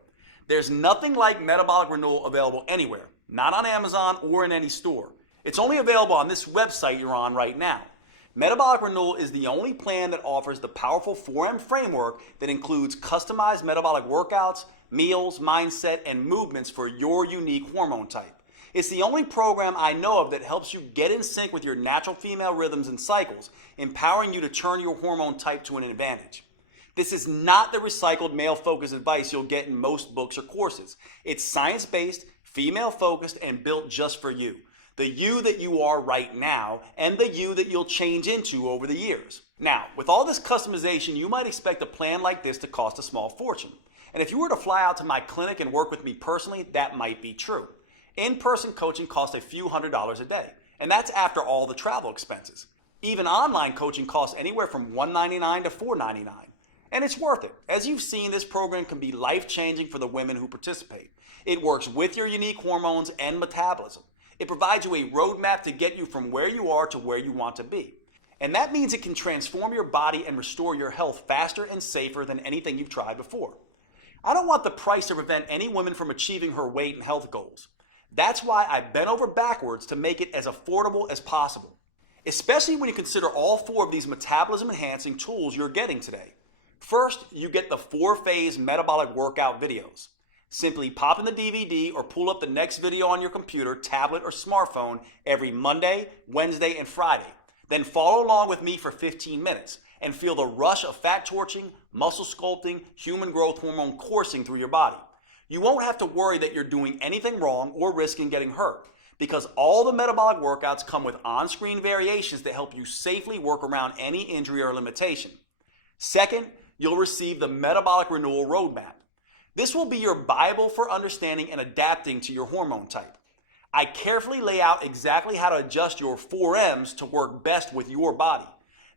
There's nothing like Metabolic Renewal available anywhere, not on Amazon or in any store. It's only available on this website you're on right now. Metabolic Renewal is the only plan that offers the powerful 4M framework that includes customized metabolic workouts, meals, mindset, and movements for your unique hormone type. It's the only program I know of that helps you get in sync with your natural female rhythms and cycles, empowering you to turn your hormone type to an advantage. This is not the recycled male-focused advice you'll get in most books or courses. It's science-based, female-focused, and built just for you. The you that you are right now, and the you that you'll change into over the years. Now, with all this customization, you might expect a plan like this to cost a small fortune. And if you were to fly out to my clinic and work with me personally, that might be true. In-person coaching costs a few $100s a day, and that's after all the travel expenses. Even online coaching costs anywhere from $199 to $499. And it's worth it. As you've seen, this program can be life-changing for the women who participate. It works with your unique hormones and metabolism. It provides you a roadmap to get you from where you are to where you want to be. And that means it can transform your body and restore your health faster and safer than anything you've tried before. I don't want the price to prevent any woman from achieving her weight and health goals. That's why I bent over backwards to make it as affordable as possible, especially when you consider all 4 of these metabolism-enhancing tools you're getting today. First, you get the 4-phase metabolic workout videos. Simply pop in the DVD or pull up the next video on your computer, tablet, or smartphone every Monday, Wednesday, and Friday. Then follow along with me for 15 minutes and feel the rush of fat torching, muscle sculpting, human growth hormone coursing through your body. You won't have to worry that you're doing anything wrong or risking getting hurt, because all the metabolic workouts come with on-screen variations that help you safely work around any injury or limitation. Second, you'll receive the Metabolic Renewal Roadmap. This will be your Bible for understanding and adapting to your hormone type. I carefully lay out exactly how to adjust your 4Ms to work best with your body.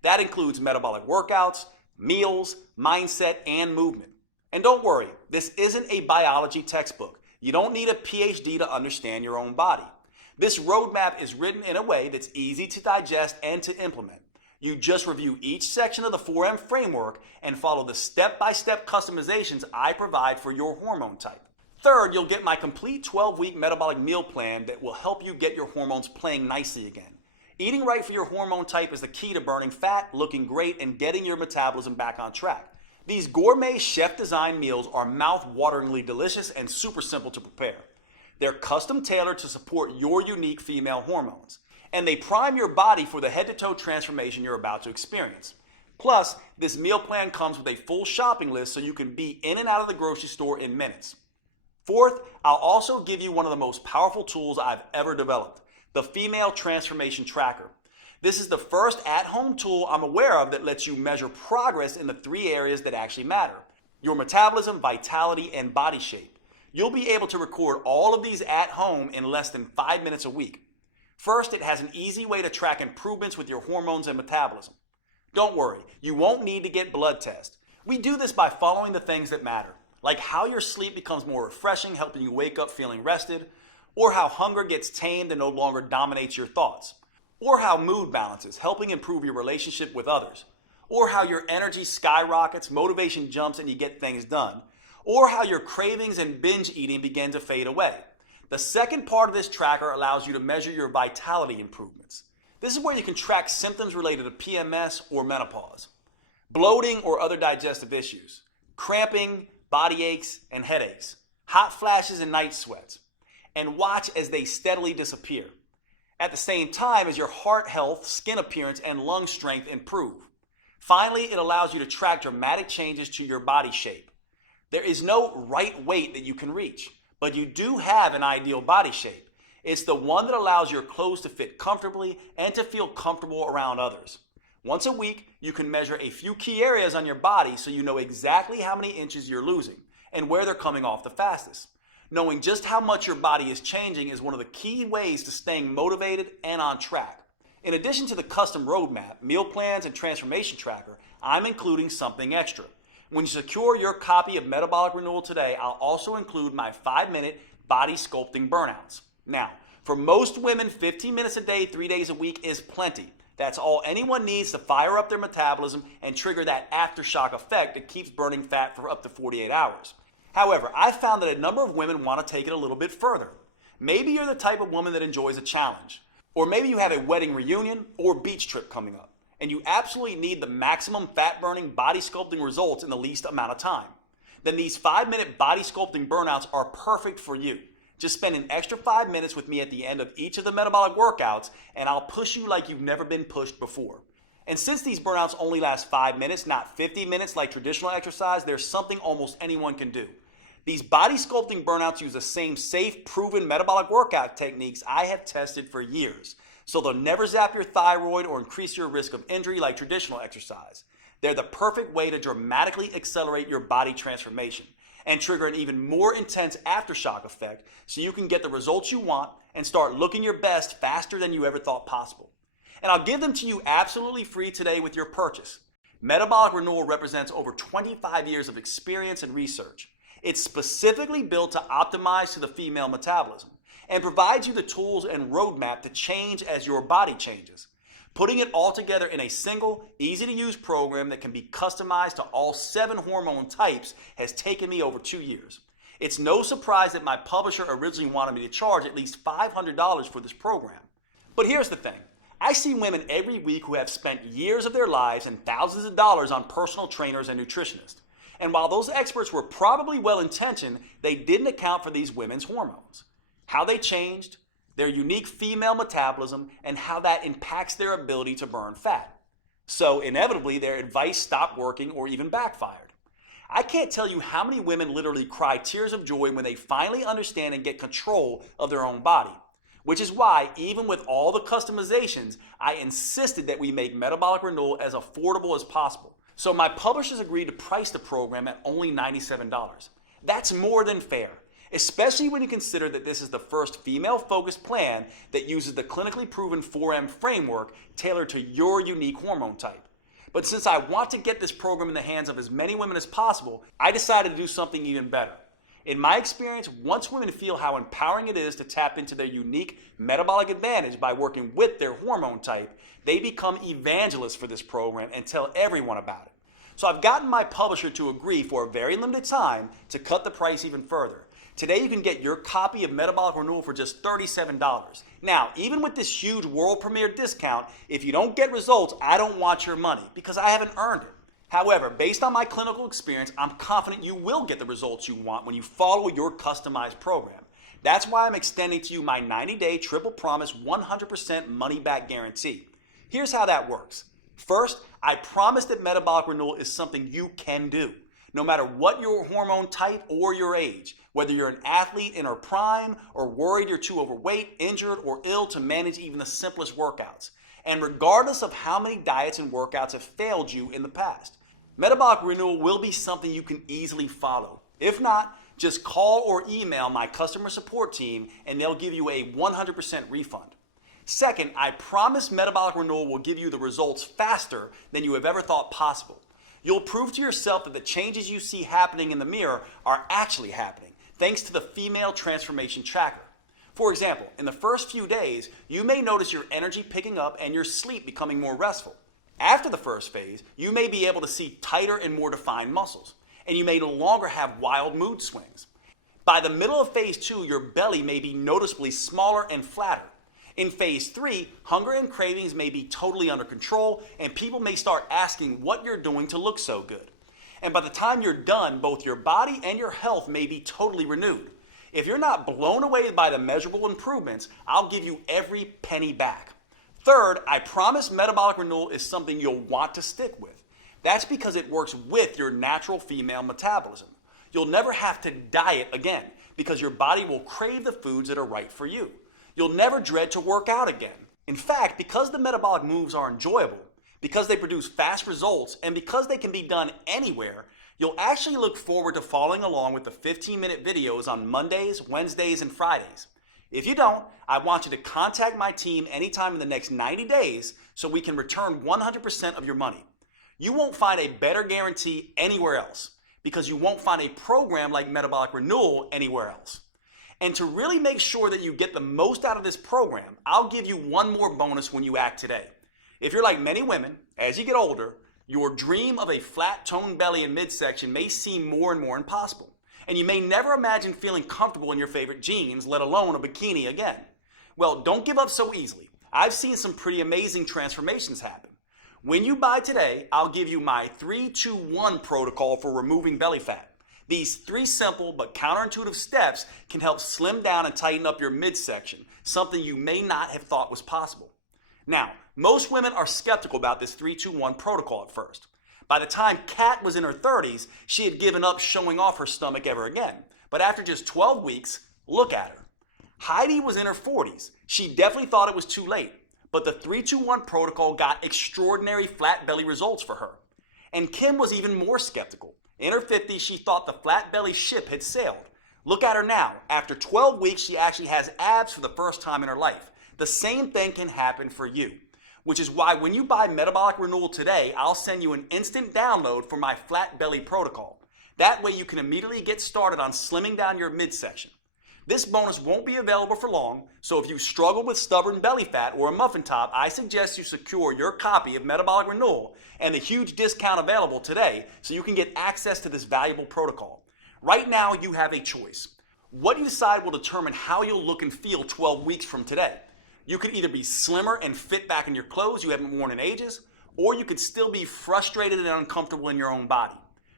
That includes metabolic workouts, meals, mindset, and movement. And don't worry, this isn't a biology textbook. You don't need a PhD to understand your own body. This roadmap is written in a way that's easy to digest and to implement. You just review each section of the 4M framework and follow the step-by-step customizations I provide for your hormone type. Third, you'll get my complete 12-week metabolic meal plan that will help you get your hormones playing nicely again. Eating right for your hormone type is the key to burning fat, looking great, and getting your metabolism back on track. These gourmet chef-designed meals are mouth-wateringly delicious and super simple to prepare. They're custom-tailored to support your unique female hormones, and they prime your body for the head-to-toe transformation you're about to experience. Plus, this meal plan comes with a full shopping list so you can be in and out of the grocery store in minutes. Fourth, I'll also give you one of the most powerful tools I've ever developed, the Female Transformation Tracker. This is the first at-home tool I'm aware of that lets you measure progress in the 3 areas that actually matter: your metabolism, vitality, and body shape. You'll be able to record all of these at home in less than 5 minutes a week. First, it has an easy way to track improvements with your hormones and metabolism. Don't worry, you won't need to get blood tests. We do this by following the things that matter, like how your sleep becomes more refreshing, helping you wake up feeling rested, or how hunger gets tamed and no longer dominates your thoughts, or how mood balances, helping improve your relationship with others, or how your energy skyrockets, motivation jumps, and you get things done, or how your cravings and binge eating begin to fade away. The second part of this tracker allows you to measure your vitality improvements. This is where you can track symptoms related to PMS or menopause, bloating or other digestive issues, cramping, body aches, and headaches, hot flashes and night sweats, and watch as they steadily disappear. At the same time as your heart health, skin appearance, and lung strength improve. Finally, it allows you to track dramatic changes to your body shape. There is no right weight that you can reach, but you do have an ideal body shape. It's the one that allows your clothes to fit comfortably and to feel comfortable around others. Once a week, you can measure a few key areas on your body so you know exactly how many inches you're losing and where they're coming off the fastest. Knowing just how much your body is changing is one of the key ways to staying motivated and on track. In addition to the custom roadmap, meal plans, and transformation tracker, I'm including something extra. When you secure your copy of Metabolic Renewal today, I'll also include my 5-minute body sculpting burnouts. Now, for most women, 15 minutes a day, 3 days a week is plenty. That's all anyone needs to fire up their metabolism and trigger that aftershock effect that keeps burning fat for up to 48 hours. However, I've found that a number of women want to take it a little bit further. Maybe you're the type of woman that enjoys a challenge. Or maybe you have a wedding reunion or beach trip coming up. and you absolutely need the maximum fat-burning body sculpting results in the least amount of time, then these 5-minute body sculpting burnouts are perfect for you. Just spend an extra 5 minutes with me at the end of each of the metabolic workouts, and I'll push you like you've never been pushed before. And since these burnouts only last 5 minutes, not 50 minutes like traditional exercise, there's something almost anyone can do. These body sculpting burnouts use the same safe, proven metabolic workout techniques I have tested for years. So they'll never zap your thyroid or increase your risk of injury like traditional exercise. They're the perfect way to dramatically accelerate your body transformation and trigger an even more intense aftershock effect so you can get the results you want and start looking your best faster than you ever thought possible. And I'll give them to you absolutely free today with your purchase. Metabolic Renewal represents over 25 years of experience and research. It's specifically built to optimize to the female metabolism and provides you the tools and roadmap to change as your body changes. Putting it all together in a single, easy-to-use program that can be customized to all 7 hormone types has taken me over 2 years. It's no surprise that my publisher originally wanted me to charge at least $500 for this program. But here's the thing. I see women every week who have spent years of their lives and thousands of dollars on personal trainers and nutritionists. And while those experts were probably well-intentioned, they didn't account for these women's hormones, how they changed, their unique female metabolism, and how that impacts their ability to burn fat. So inevitably, their advice stopped working or even backfired. I can't tell you how many women literally cry tears of joy when they finally understand and get control of their own body, which is why, even with all the customizations, I insisted that we make Metabolic Renewal as affordable as possible. So my publishers agreed to price the program at only $97. That's more than fair, especially when you consider that this is the first female-focused plan that uses the clinically proven 4M framework tailored to your unique hormone type. But since I want to get this program in the hands of as many women as possible, I decided to do something even better. In my experience, once women feel how empowering it is to tap into their unique metabolic advantage by working with their hormone type, they become evangelists for this program and tell everyone about it. So I've gotten my publisher to agree for a very limited time to cut the price even further. Today you can get your copy of Metabolic Renewal for just $37. Now, even with this huge world premiere discount, if you don't get results, I don't want your money because I haven't earned it. However, based on my clinical experience, I'm confident you will get the results you want when you follow your customized program. That's why I'm extending to you my 90-day triple promise 100% money-back guarantee. Here's how that works. First, I promise that Metabolic Renewal is something you can do, no matter what your hormone type or your age, whether you're an athlete in her prime or worried you're too overweight, injured, or ill to manage even the simplest workouts, and regardless of how many diets and workouts have failed you in the past. Metabolic Renewal will be something you can easily follow. If not, just call or email my customer support team and they'll give you a 100% refund. Second, I promise Metabolic Renewal will give you the results faster than you have ever thought possible. You'll prove to yourself that the changes you see happening in the mirror are actually happening, thanks to the Female Transformation Tracker. For example, in the first few days, you may notice your energy picking up and your sleep becoming more restful. After the first phase, you may be able to see tighter and more defined muscles, and you may no longer have wild mood swings. By the middle of phase 2, your belly may be noticeably smaller and flatter. In phase 3, hunger and cravings may be totally under control, and people may start asking what you're doing to look so good. And by the time you're done, both your body and your health may be totally renewed. If you're not blown away by the measurable improvements, I'll give you every penny back. Third, I promise Metabolic Renewal is something you'll want to stick with. That's because it works with your natural female metabolism. You'll never have to diet again because your body will crave the foods that are right for you. You'll never dread to work out again. In fact, because the metabolic moves are enjoyable, because they produce fast results, and because they can be done anywhere, you'll actually look forward to following along with the 15-minute videos on Mondays, Wednesdays, and Fridays. If you don't, I want you to contact my team anytime in the next 90 days so we can return 100% of your money. You won't find a better guarantee anywhere else because you won't find a program like Metabolic Renewal anywhere else. And to really make sure that you get the most out of this program, I'll give you one more bonus when you act today. If you're like many women, as you get older, your dream of a flat toned belly and midsection may seem more and more impossible. And you may never imagine feeling comfortable in your favorite jeans, let alone a bikini again. Well, don't give up so easily. I've seen some pretty amazing transformations happen. When you buy today, I'll give you my 3-2-1 protocol for removing belly fat. These 3 simple but counterintuitive steps can help slim down and tighten up your midsection, something you may not have thought was possible. Now, most women are skeptical about this 3-2-1 protocol at first. By the time Kat was in her 30s, she had given up showing off her stomach ever again. But after just 12 weeks, look at her. Heidi was in her 40s. She definitely thought it was too late. But the 3-2-1 protocol got extraordinary flat belly results for her. And Kim was even more skeptical. In her 50s, she thought the flat belly ship had sailed. Look at her now. After 12 weeks, she actually has abs for the first time in her life. The same thing can happen for you. Which is why when you buy Metabolic Renewal today, I'll send you an instant download for my flat belly protocol. That way you can immediately get started on slimming down your midsection. This bonus won't be available for long, so if you struggle with stubborn belly fat or a muffin top, I suggest you secure your copy of Metabolic Renewal and the huge discount available today so you can get access to this valuable protocol. Right now, you have a choice. What you decide will determine how you'll look and feel 12 weeks from today. You could either be slimmer and fit back in your clothes you haven't worn in ages, or you could still be frustrated and uncomfortable in your own body.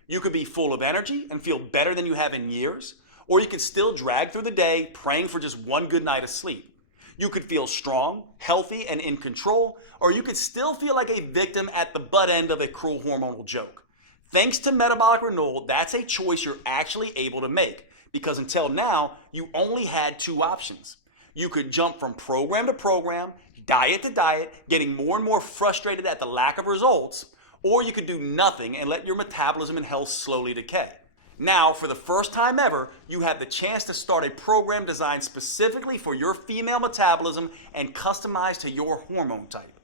You could be full of energy and feel better than you have in years, or you could still drag through the day praying for just one good night of sleep. You could feel strong, healthy, and in control, or you could still feel like a victim at the butt end of a cruel hormonal joke. Thanks to Metabolic Renewal, that's a choice you're actually able to make, because until now, you only had 2 options. You could jump from program to program, diet to diet, getting more and more frustrated at the lack of results, or you could do nothing and let your metabolism and health slowly decay. Now, for the first time ever, you have the chance to start a program designed specifically for your female metabolism and customized to your hormone type.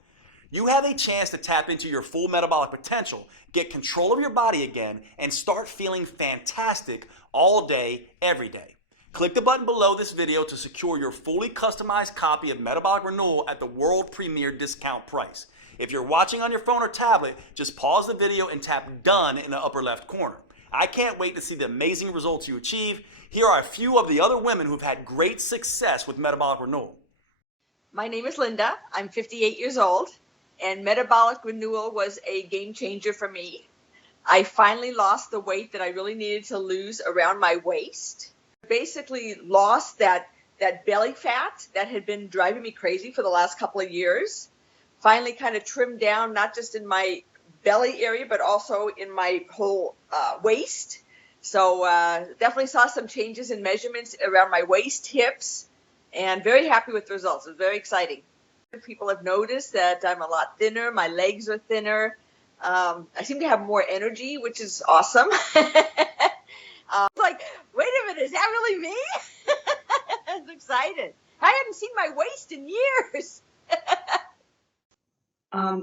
You have a chance to tap into your full metabolic potential, get control of your body again, and start feeling fantastic all day, every day. Click the button below this video to secure your fully customized copy of Metabolic Renewal at the world premiere discount price. If you're watching on your phone or tablet, just pause the video and tap Done in the upper left corner. I can't wait to see the amazing results you achieve. Here are a few of the other women who've had great success with Metabolic Renewal. My name is Linda. I'm 58 years old, and Metabolic Renewal was a game changer for me. I finally lost the weight that I really needed to lose around my waist. Basically lost that belly fat that had been driving me crazy for the last couple of years. Finally kind of trimmed down, not just in my belly area, but also in my whole waist. So definitely saw some changes in measurements around my waist, hips, and very happy with the results. It was very exciting. People have noticed that I'm a lot thinner. My legs are thinner. I seem to have more energy, which is awesome. Like, wait a minute, is that really me? I was excited. I hadn't seen my waist in years.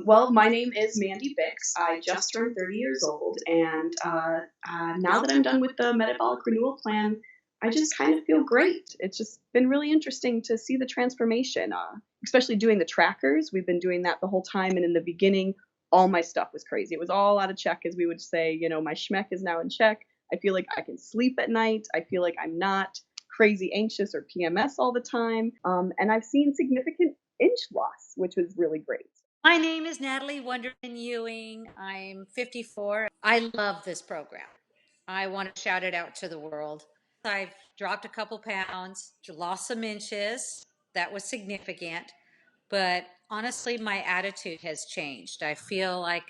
Well, my name is Mandy Bix. I just turned 30 years old, and now that I'm done with the Metabolic Renewal plan, I just kind of feel great. It's just been really interesting to see the transformation, especially doing the trackers. We've been doing that the whole time, and in the beginning, all my stuff was crazy. It was all out of check, as we would say. You know, my schmeck is now in check. I feel like I can sleep at night. I feel like I'm not crazy anxious or PMS all the time. And I've seen significant inch loss, which was really great. My name is Natalie Wonderman Ewing. I'm 54. I love this program. I want to shout it out to the world. I've dropped a couple pounds, lost some inches. That was significant. But honestly, my attitude has changed. I feel like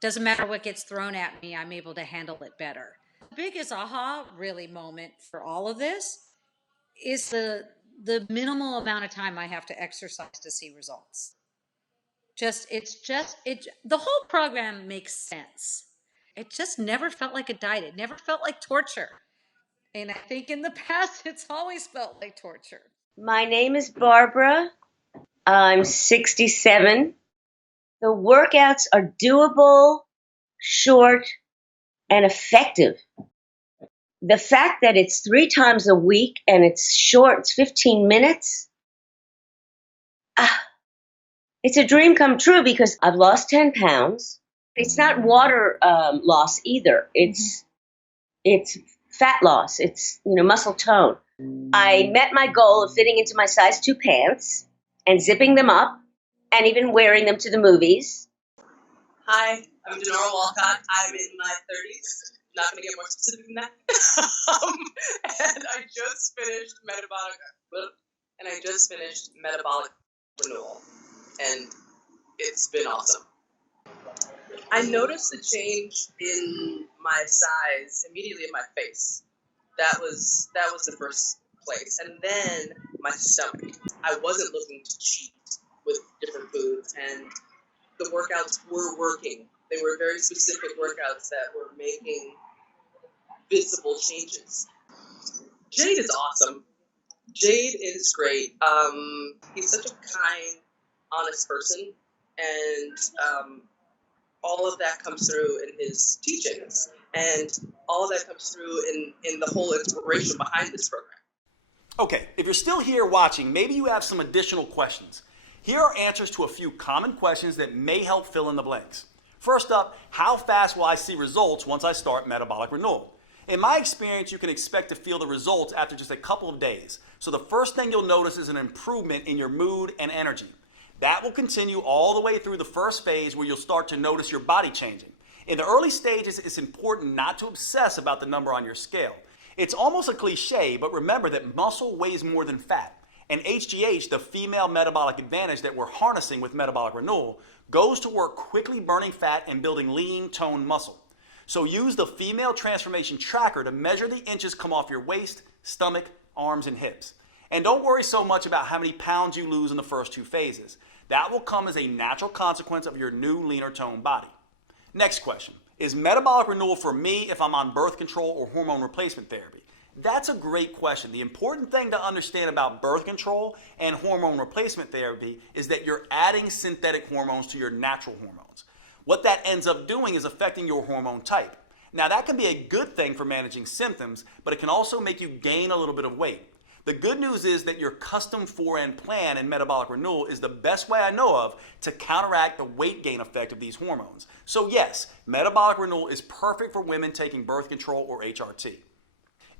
doesn't matter what gets thrown at me, I'm able to handle it better. The biggest aha really moment for all of this is the minimal amount of time I have to exercise to see results. The whole program makes sense. It just never felt like a diet. It never felt like torture. And I think in the past, it's always felt like torture. My name is Barbara. I'm 67. The workouts are doable, short, and effective. The fact that it's 3 times a week and it's short, it's 15 minutes, it's a dream come true because I've lost 10 pounds. It's not water loss either. It's fat loss. It's, muscle tone. I met my goal of fitting into my size 2 pants and zipping them up and even wearing them to the movies. Hi, I'm Denora Walcott. I'm in my 30s. Not going to get more specific than that. And I just finished metabolic renewal, and it's been awesome. I noticed the change in my size immediately in my face. That was the first place, and then my stomach. I wasn't looking to cheat with different foods, and the workouts were working. They were very specific workouts that were making visible changes. Jade is awesome. Jade is great. He's such a kind, honest person, and all of that comes through in his teachings, and all of that comes through in the whole inspiration behind this program. Okay, if you're still here watching, maybe you have some additional questions. Here are answers to a few common questions that may help fill in the blanks. First up, how fast will I see results once I start metabolic renewal? In my experience, you can expect to feel the results after just a couple of days. So the first thing you'll notice is an improvement in your mood and energy. That will continue all the way through the first phase where you'll start to notice your body changing. In the early stages, it's important not to obsess about the number on your scale. It's almost a cliche, but remember that muscle weighs more than fat. And HGH, the female metabolic advantage that we're harnessing with metabolic renewal, goes to work quickly burning fat and building lean, toned muscle. So use the female transformation tracker to measure the inches come off your waist, stomach, arms, and hips. And don't worry so much about how many pounds you lose in the first two phases. That will come as a natural consequence of your new leaner toned body. Next question. Is metabolic renewal for me if I'm on birth control or hormone replacement therapy? That's a great question. The important thing to understand about birth control and hormone replacement therapy is that you're adding synthetic hormones to your natural hormones. What that ends up doing is affecting your hormone type. Now that can be a good thing for managing symptoms, but it can also make you gain a little bit of weight. The good news is that your custom 4N plan in metabolic renewal is the best way I know of to counteract the weight gain effect of these hormones. So yes, metabolic renewal is perfect for women taking birth control or HRT.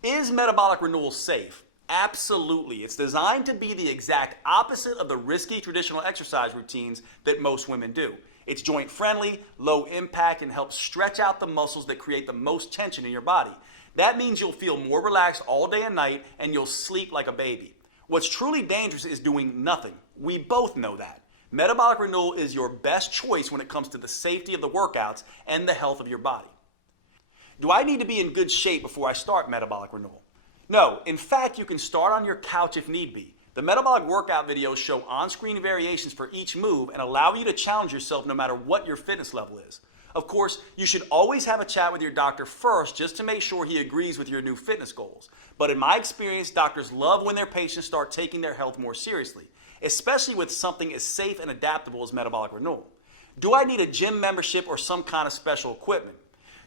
Is metabolic renewal safe? Absolutely. It's designed to be the exact opposite of the risky traditional exercise routines that most women do. It's joint friendly, low impact, and helps stretch out the muscles that create the most tension in your body. That means you'll feel more relaxed all day and night, and you'll sleep like a baby. What's truly dangerous is doing nothing. We both know that. Metabolic renewal is your best choice when it comes to the safety of the workouts and the health of your body. Do I need to be in good shape before I start metabolic renewal? No, in fact, you can start on your couch if need be. The metabolic workout videos show on-screen variations for each move and allow you to challenge yourself no matter what your fitness level is. Of course, you should always have a chat with your doctor first just to make sure he agrees with your new fitness goals. But in my experience, doctors love when their patients start taking their health more seriously, especially with something as safe and adaptable as metabolic renewal. Do I need a gym membership or some kind of special equipment?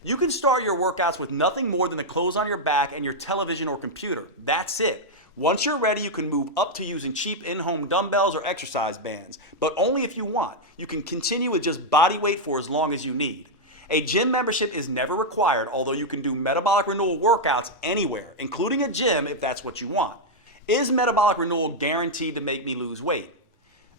You can start your workouts with nothing more than the clothes on your back and your television or computer. That's it. Once you're ready, you can move up to using cheap in-home dumbbells or exercise bands, but only if you want. You can continue with just body weight for as long as you need. A gym membership is never required, although you can do metabolic renewal workouts anywhere, including a gym if that's what you want. Is metabolic renewal guaranteed to make me lose weight?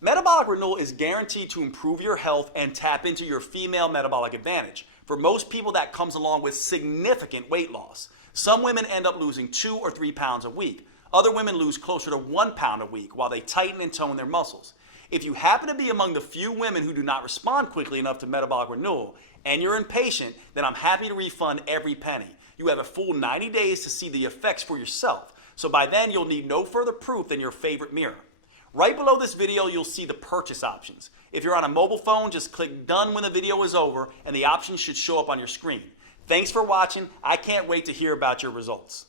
Metabolic renewal is guaranteed to improve your health and tap into your female metabolic advantage. For most people, that comes along with significant weight loss. Some women end up losing 2 or 3 pounds a week. Other women lose closer to 1 pound a week while they tighten and tone their muscles. If you happen to be among the few women who do not respond quickly enough to metabolic renewal and you're impatient, then I'm happy to refund every penny. You have a full 90 days to see the effects for yourself. So by then, you'll need no further proof than your favorite mirror. Right below this video, you'll see the purchase options. If you're on a mobile phone, just click done when the video is over and the options should show up on your screen. Thanks for watching. I can't wait to hear about your results.